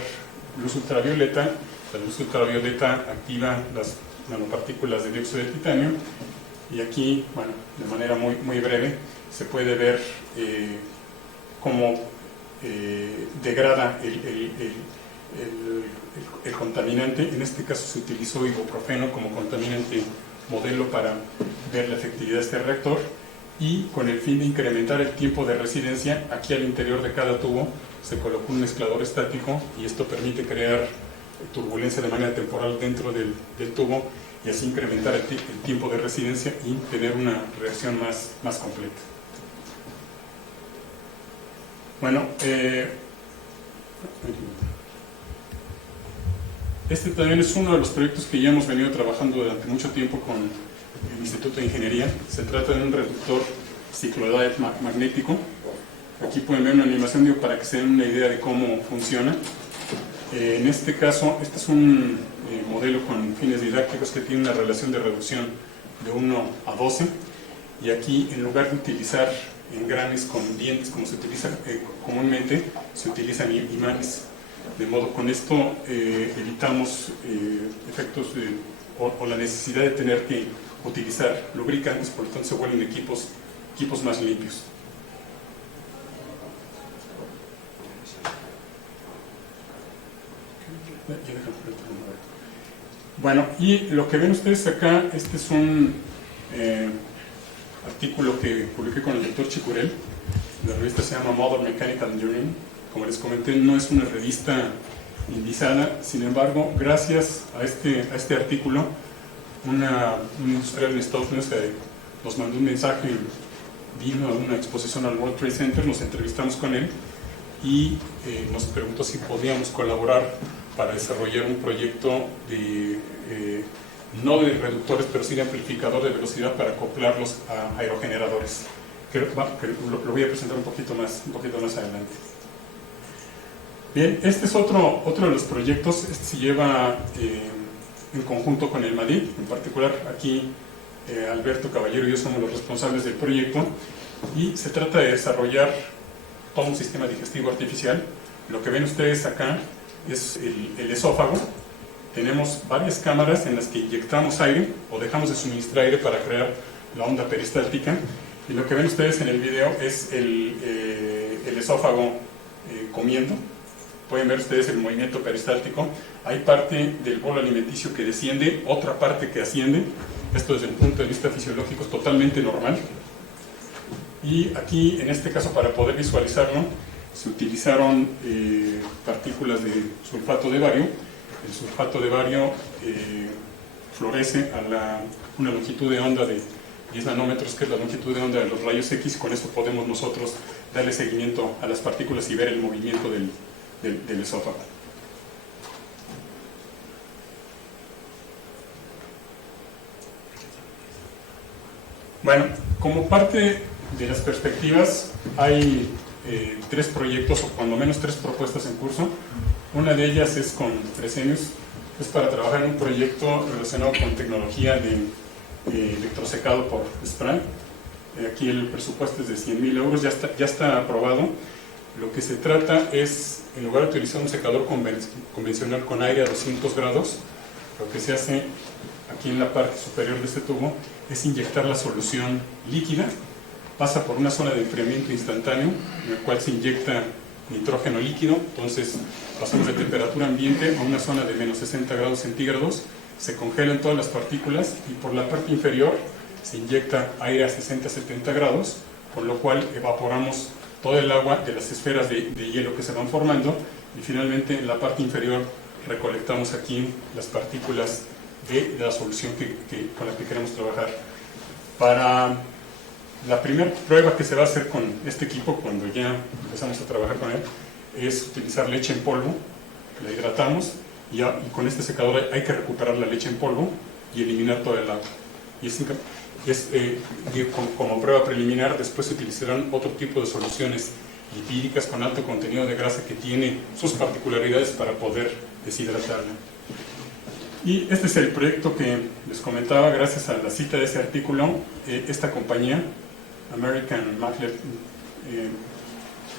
luz ultravioleta. La luz ultravioleta activa las nanopartículas de dióxido de titanio, y aquí, bueno, de manera muy breve, se puede ver cómo degrada el contaminante. En este caso se utilizó ibuprofeno como contaminante modelo para ver la efectividad de este reactor, y con el fin de incrementar el tiempo de residencia, aquí al interior de cada tubo se colocó un mezclador estático, y esto permite crear turbulencia de manera temporal dentro del tubo, y así incrementar el tiempo de residencia y tener una reacción más completa. Bueno, este también es uno de los proyectos que ya hemos venido trabajando durante mucho tiempo con el Instituto de Ingeniería. Se trata de un reductor cicloidal magnético. Aquí pueden ver una animación para que se den una idea de cómo funciona. En este caso, este es un modelo con fines didácticos que tiene una relación de reducción de 1 a 12, y aquí, en lugar de utilizar engranes con dientes como se utiliza comúnmente, se utilizan imanes. De modo, con esto evitamos efectos o la necesidad de tener que utilizar lubricantes, por lo tanto se vuelven equipos más limpios. Bueno, y lo que ven ustedes acá, este es un artículo que publiqué con el doctor Chicurel. La revista se llama Modern Mechanical Engineering. Como les comenté, no es una revista indizada. Sin embargo, gracias a este artículo, un industrial en Estados Unidos que nos mandó un mensaje, vino a una exposición al World Trade Center, nos entrevistamos con él y nos preguntó si podíamos colaborar para desarrollar un proyecto no de reductores, pero sí de amplificador de velocidad para acoplarlos a aerogeneradores. Que lo voy a presentar un poquito más adelante. Bien, este es otro de los proyectos. Este se lleva en conjunto con el MADIT. En particular, aquí Alberto Caballero y yo somos los responsables del proyecto, y se trata de desarrollar todo un sistema digestivo artificial. Lo que ven ustedes acá es el esófago. Tenemos varias cámaras en las que inyectamos aire o dejamos de suministrar aire para crear la onda peristáltica, y lo que ven ustedes en el video es el esófago comiendo. Pueden ver ustedes el movimiento peristáltico. Hay parte del bolo alimenticio que desciende, otra parte que asciende. Esto desde el punto de vista fisiológico es totalmente normal. Y aquí, en este caso, para poder visualizarlo, se utilizaron partículas de sulfato de bario. El sulfato de bario florece a una longitud de onda de 10 nanómetros, que es la longitud de onda de los rayos X. Con esto podemos nosotros darle seguimiento a las partículas y ver el movimiento del esófago. Bueno, como parte de las perspectivas hay 3 proyectos, o cuando menos 3 propuestas en curso. Una de ellas es con Fresenius, es para trabajar en un proyecto relacionado con tecnología de electrosecado por spray. Aquí el presupuesto es de 100.000 euros, ya está aprobado. Lo que se trata es, en lugar de utilizar un secador convencional con aire a 200 grados, lo que se hace aquí en la parte superior de este tubo es inyectar la solución líquida, pasa por una zona de enfriamiento instantáneo, en la cual se inyecta nitrógeno líquido, entonces pasamos de temperatura ambiente a una zona de menos 60 grados centígrados, se congelan todas las partículas y por la parte inferior se inyecta aire a 60-70 grados, con lo cual evaporamos todo el agua de las esferas de hielo que se van formando y finalmente en la parte inferior recolectamos aquí las partículas de la solución con la que queremos trabajar. Para la primera prueba que se va a hacer con este equipo, cuando ya empezamos a trabajar con él, es utilizar leche en polvo, la hidratamos y con este secador hay que recuperar la leche en polvo y eliminar todo el agua. Y como prueba preliminar, después se utilizarán otro tipo de soluciones lipídicas con alto contenido de grasa que tiene sus particularidades para poder deshidratarla. Y este es el proyecto que les comentaba, gracias a la cita de ese artículo. Esta compañía, American Maglev,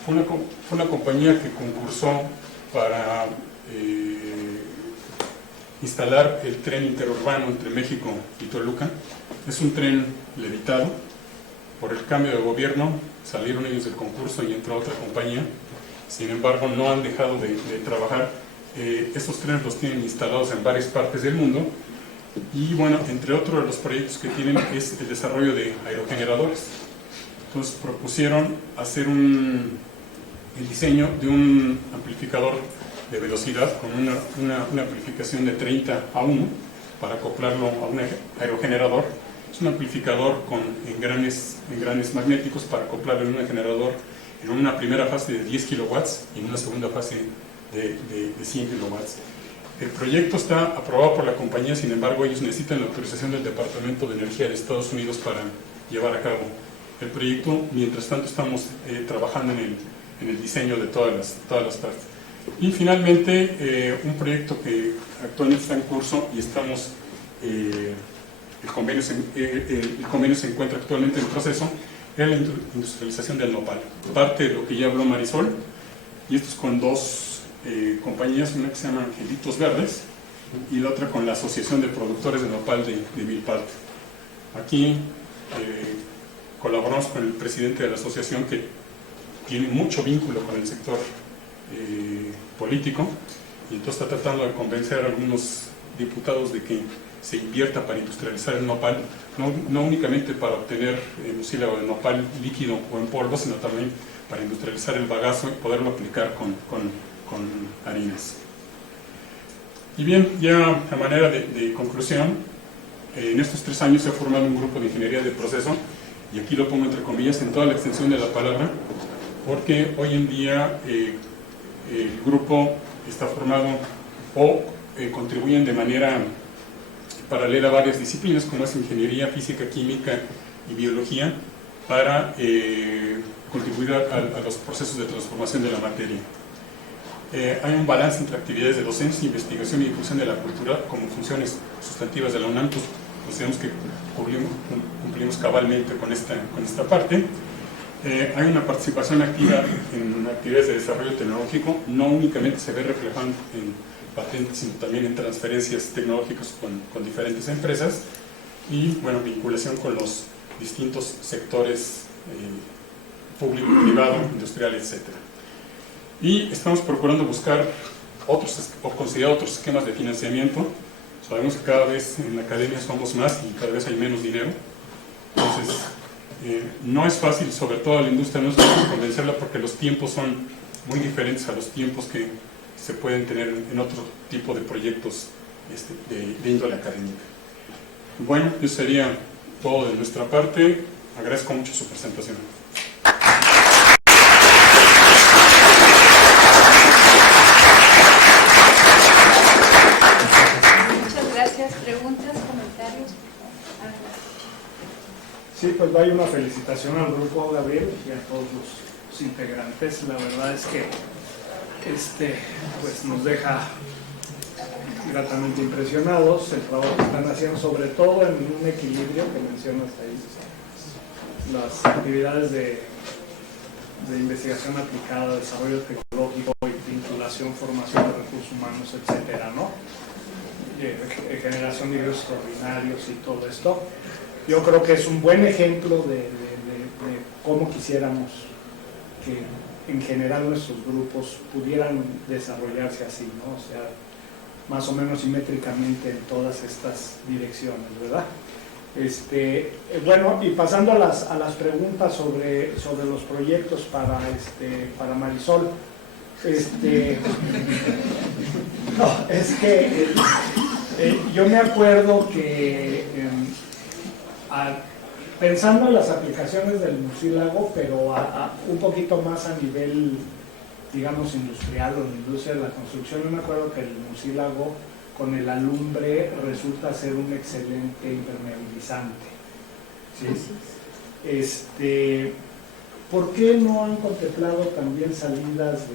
fue una compañía que concursó para instalar el tren interurbano entre México y Toluca. Es un tren levitado. Por el cambio de gobierno salieron ellos del concurso y entró otra compañía. Sin embargo, no han dejado de trabajar. Estos trenes los tienen instalados en varias partes del mundo. Y bueno, entre otros de los proyectos que tienen es el desarrollo de aerogeneradores. Entonces propusieron hacer el diseño de un amplificador de velocidad con una amplificación de 30:1 para acoplarlo a un aerogenerador. Es un amplificador en engranes magnéticos para acoplarlo en un generador en una primera fase de 10 kilowatts y en una segunda fase de 100 kilowatts. El proyecto está aprobado por la compañía, sin embargo ellos necesitan la autorización del Departamento de Energía de Estados Unidos para llevar a cabo el proyecto. Mientras tanto estamos trabajando en el diseño de todas las partes. Y finalmente un proyecto que actualmente está en curso y estamos el convenio se encuentra actualmente en proceso, es la industrialización del nopal, parte de lo que ya habló Marisol, y esto es con 2 compañías, una que se llama Angelitos Verdes y la otra con la Asociación de Productores de Nopal de Milpalta. Aquí colaboramos con el presidente de la asociación, que tiene mucho vínculo con el sector político, y entonces está tratando de convencer a algunos diputados de que se invierta para industrializar el nopal, no únicamente para obtener mucílago de nopal líquido o en polvo, sino también para industrializar el bagazo y poderlo aplicar con harinas. Y bien, ya a manera de conclusión, en estos 3 años se ha formado un grupo de ingeniería de proceso, y aquí lo pongo entre comillas en toda la extensión de la palabra, porque hoy en día el grupo está formado o contribuyen de manera paralela a varias disciplinas, como es ingeniería, física, química y biología, para contribuir a los procesos de transformación de la materia. Hay un balance entre actividades de docencia, investigación y difusión de la cultura como funciones sustantivas de la UNAM. Consideramos que cumplimos cabalmente con esta parte. Hay una participación activa en actividades de desarrollo tecnológico, no únicamente se ve reflejado en patentes, sino también en transferencias tecnológicas con diferentes empresas, y bueno, vinculación con los distintos sectores público, privado, industrial, etc. Y estamos procurando buscar o considerar otros esquemas de financiamiento. Sabemos que cada vez en la academia somos más y cada vez hay menos dinero. Entonces, no es fácil, sobre todo a la industria, no es fácil convencerla, porque los tiempos son muy diferentes a los tiempos que se pueden tener en otro tipo de proyectos de índole académica. Bueno, eso sería todo de nuestra parte. Agradezco mucho su presentación. Sí, pues vaya una felicitación al grupo, Gabriel, y a todos los integrantes. La verdad es que pues nos deja gratamente impresionados el trabajo que están haciendo, sobre todo en un equilibrio que mencionas ahí, las actividades de investigación aplicada, desarrollo tecnológico y vinculación, formación de recursos humanos, etcétera, ¿no? Generación de ingresos extraordinarios y todo esto. Yo creo que es un buen ejemplo de cómo quisiéramos que en general nuestros grupos pudieran desarrollarse así, ¿no? O sea, más o menos simétricamente en todas estas direcciones, ¿verdad? Bueno, y pasando a las preguntas sobre los proyectos para Marisol, no, es que yo me acuerdo que pensando en las aplicaciones del mucílago, pero un poquito más a nivel, digamos, industrial o en la industria de la construcción, yo me acuerdo que el mucílago con el alumbre resulta ser un excelente impermeabilizante, ¿sí? ¿Por qué no han contemplado también salidas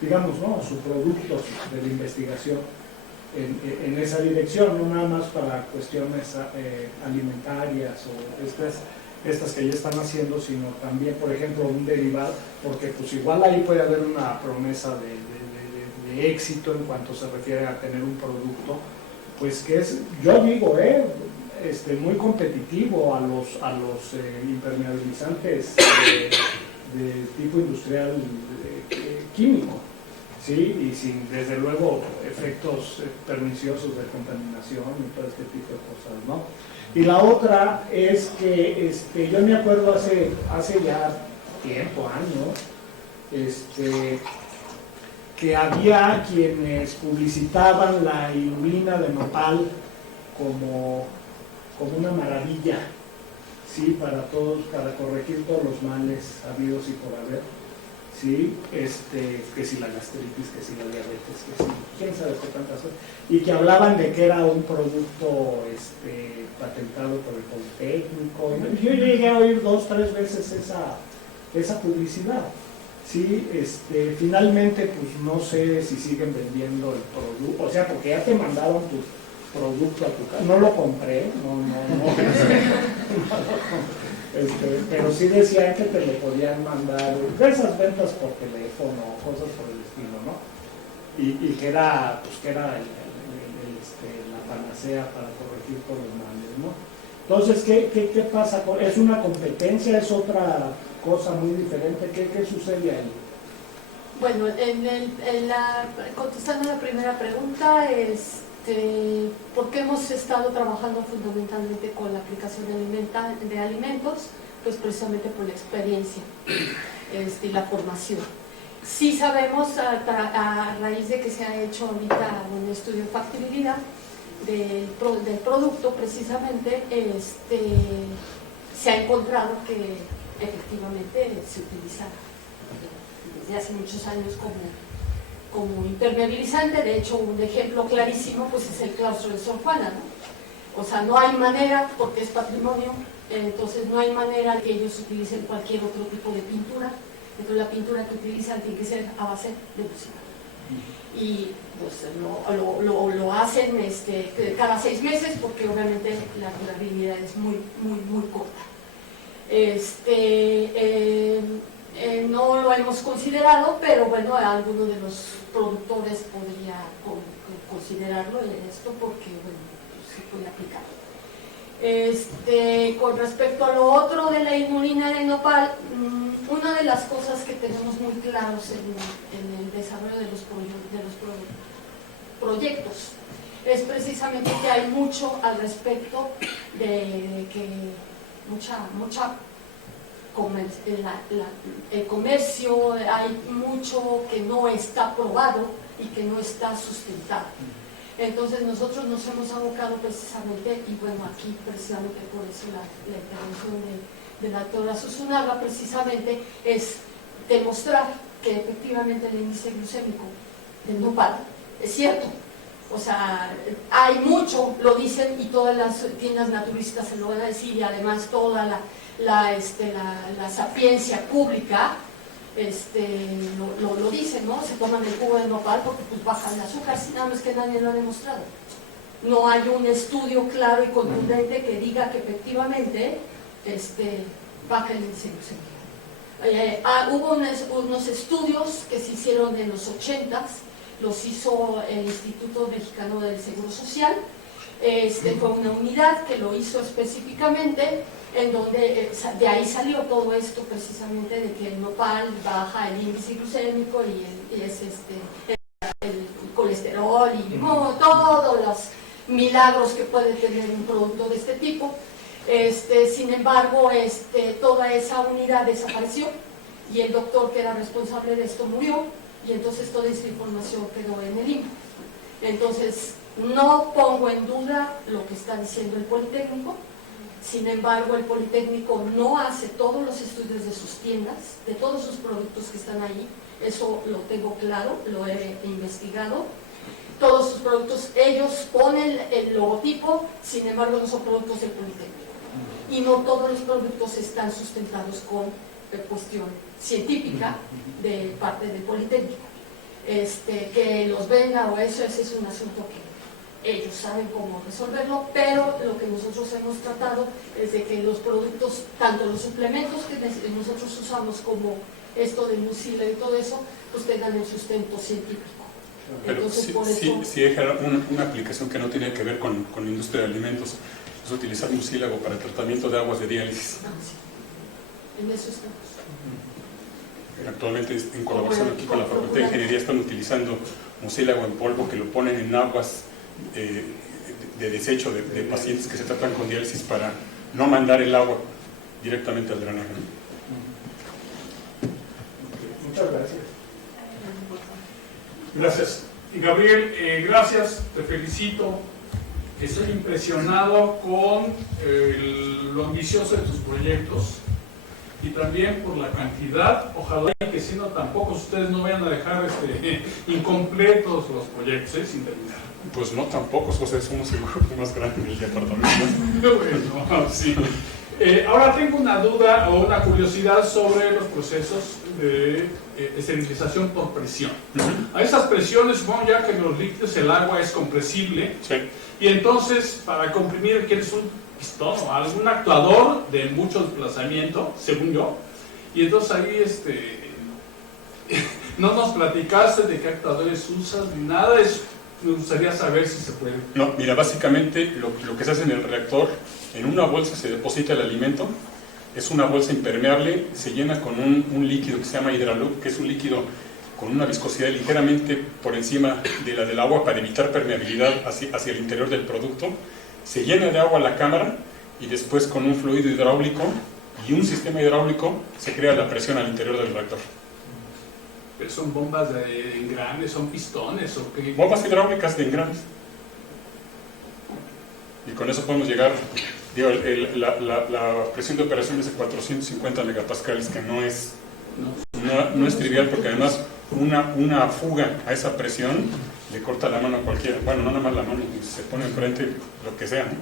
digamos, ¿no?, subproductos de la investigación en esa dirección, no nada más para cuestiones alimentarias o estas que ya están haciendo, sino también, por ejemplo, un derivado, porque pues igual ahí puede haber una promesa de éxito en cuanto se refiere a tener un producto, pues que es, yo digo, muy competitivo a los impermeabilizantes de tipo industrial químico, ¿sí? Y sin, desde luego, efectos perniciosos de contaminación y todo este tipo de cosas, ¿no? Y la otra es que yo me acuerdo hace ya tiempo, años, que había quienes publicitaban la inulina de nopal como una maravilla, ¿sí? Para corregir todos los males habidos y por haber, ¿sí? Que si la gastritis, que si la diabetes, que si quién sabe qué tantas cosas, y que hablaban de que era un producto patentado por el Politécnico. Yo llegué a oír 2 o 3 veces esa publicidad, ¿sí? Finalmente, pues no sé si siguen vendiendo el producto, o sea, porque ya te mandaron tu producto a tu casa. No lo compré, pero sí decían que te lo podían mandar, esas ventas por teléfono, cosas por el estilo, ¿no? Y que era la panacea para corregir todos los males, ¿no? Entonces, ¿qué pasa? ¿Es una competencia? ¿Es otra cosa muy diferente? ¿Qué sucede ahí? Bueno, contestando la primera pregunta, porque hemos estado trabajando fundamentalmente con la aplicación de alimentos, pues precisamente por la experiencia y la formación. Sí sabemos, a raíz de que se ha hecho ahorita un estudio de factibilidad del producto, precisamente se ha encontrado que efectivamente se utiliza desde hace muchos años como impermeabilizante. De hecho, un ejemplo clarísimo pues es el claustro de Sor Juana, ¿no? O sea, no hay manera, porque es patrimonio, entonces no hay manera de que ellos utilicen cualquier otro tipo de pintura. Entonces la pintura que utilizan tiene que ser a base de mucílago. Y pues lo hacen cada 6 meses, porque obviamente la durabilidad es muy, muy, muy corta. No lo hemos considerado, pero bueno, alguno de los productores podría considerarlo en esto, porque bueno, se puede aplicar. Con respecto a lo otro de la inulina de nopal, una de las cosas que tenemos muy claros en el desarrollo de los proyectos es precisamente que hay mucho al respecto de que el comercio, hay mucho que no está probado y que no está sustentado. Entonces nosotros nos hemos abocado precisamente, y bueno, aquí precisamente por eso la intervención de la doctora Susunaga precisamente es demostrar que efectivamente el índice glucémico del nopal es cierto. O sea, hay mucho, lo dicen, y todas las tiendas naturistas se lo van a decir, y además toda la sapiencia pública lo dicen, ¿no? Se toman el jugo de nopal porque pues bajan el azúcar, sin nada más que nadie lo ha demostrado. No hay un estudio claro y contundente que diga que efectivamente baja el índice glucémico. Hubo unos estudios que se hicieron en los 80s, los hizo el Instituto Mexicano del Seguro Social. Fue una unidad que lo hizo específicamente, en donde de ahí salió todo esto precisamente de que el nopal baja el índice glucémico y el colesterol y todos los milagros que puede tener un producto de este tipo. Sin embargo, toda esa unidad desapareció y el doctor que era responsable de esto murió, y entonces toda esa información quedó en el limbo. Entonces, no pongo en duda lo que está diciendo el Politécnico. Sin embargo, el Politécnico no hace todos los estudios de sus tiendas, de todos sus productos que están ahí. Eso lo tengo claro, lo he investigado. Todos sus productos, ellos ponen el logotipo, sin embargo no son productos del Politécnico. Y no todos los productos están sustentados con cuestión científica de parte del Politécnico. Que los venda o eso, ese es un asunto que ellos saben cómo resolverlo, pero lo que nosotros hemos tratado es de que los productos, tanto los suplementos que nosotros usamos como esto de mucílago y todo eso, pues tengan el sustento científico. Pero entonces, por eso, si deja una aplicación que no tiene que ver con la industria de alimentos, es utilizar mucílago para el tratamiento de aguas de diálisis. sí. En eso estamos. Actualmente, en colaboración aquí con la Facultad de Ingeniería, están utilizando mucílago en polvo que lo ponen en aguas de desecho de pacientes que se tratan con diálisis para no mandar el agua directamente al drenaje. Muchas gracias. Gracias. Y Gabriel, gracias, te felicito. Estoy impresionado con lo ambicioso de tus proyectos y también por la cantidad. Ojalá que si no, tampoco ustedes no vayan a dejar incompletos los proyectos, sin terminar. Pues no, tampoco, José, somos el grupo más grande del departamento. Bueno, sí. Ahora tengo una duda o una curiosidad sobre los procesos de esterilización por presión. A esas presiones, supongo ya que los líquidos, el agua es compresible, Sí. y entonces para comprimir requieres un pistón o algún actuador de mucho desplazamiento, según yo, y entonces ahí no nos platicaste de qué actuadores usas ni nada. Me gustaría saber si se puede. No, mira, básicamente lo que se hace en el reactor, en una bolsa se deposita el alimento, es una bolsa impermeable, se llena con un líquido que se llama Hydraluc, que es un líquido con una viscosidad ligeramente por encima de la del agua para evitar permeabilidad hacia el interior del producto. Se llena de agua la cámara y después con un fluido hidráulico y un sistema hidráulico se crea la presión al interior del reactor. ¿Pero son bombas de engranes, son pistones o qué? Bombas hidráulicas de engranes. Y con eso podemos llegar, digo, la presión de operación es de 450 megapascales, que no es trivial, porque además una fuga a esa presión le corta la mano a cualquiera. Bueno, no nada más la mano, se pone enfrente lo que sea, ¿no?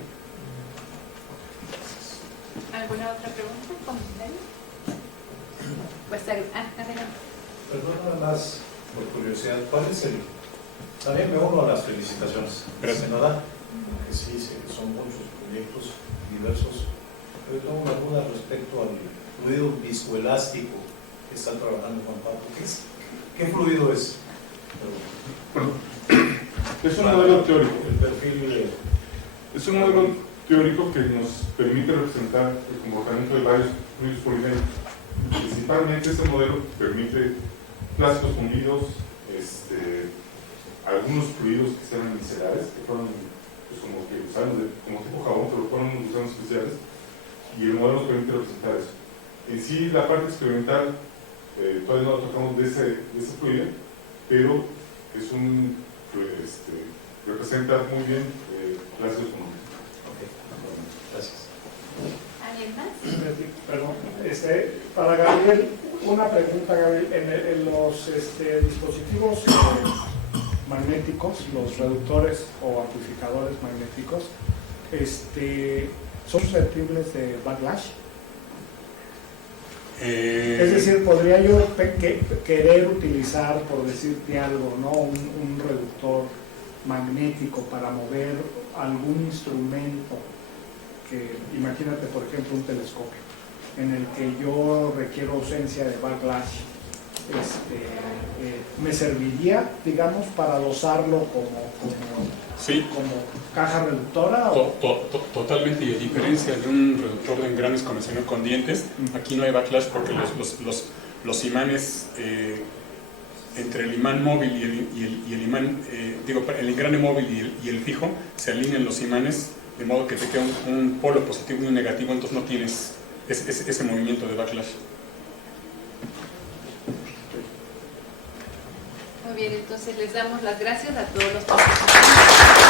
¿Alguna otra pregunta? ¿Comentario? Pues adelante. Perdón, nada más por curiosidad, ¿cuál es el...? También me uno a las felicitaciones. Gracias. ¿Verdad? Que sí, son muchos proyectos diversos. Pero tengo una duda respecto al fluido viscoelástico que está trabajando Juan Pablo. ¿Qué fluido es? Bueno, es un modelo teórico. El perfil... Es un modelo teórico que nos permite representar el comportamiento de varios fluidos poliméricos. Principalmente este modelo permite plásticos fundidos, algunos fluidos que sean miscelares, que fueron pues, como tipo jabón, pero fueron unos gusanos especiales, y el modelo nos permite representar eso. En sí, la parte experimental todavía no la tocamos de ese fluido, pero es un representa muy bien plásticos fundidos. Ok, gracias. ¿Alguien más? Perdón, para Gabriel, una pregunta, Gabriel. En los dispositivos magnéticos, los reductores o amplificadores magnéticos, son susceptibles de backlash. Es decir, podría yo querer utilizar, por decirte algo, ¿no? un reductor magnético para mover algún instrumento, que imagínate por ejemplo un telescopio, en el que yo requiero ausencia de backlash. ¿Me serviría, digamos, para dosarlo Sí. como caja reductora? Totalmente, y a diferencia de un reductor de engranes convencional con dientes, aquí no hay backlash porque los imanes entre el imán móvil y el imán, el engrane móvil y el fijo, se alinean los imanes de modo que te queda un polo positivo y un negativo, entonces no tienes ese movimiento de backlash. Muy bien, entonces les damos las gracias a todos los participantes.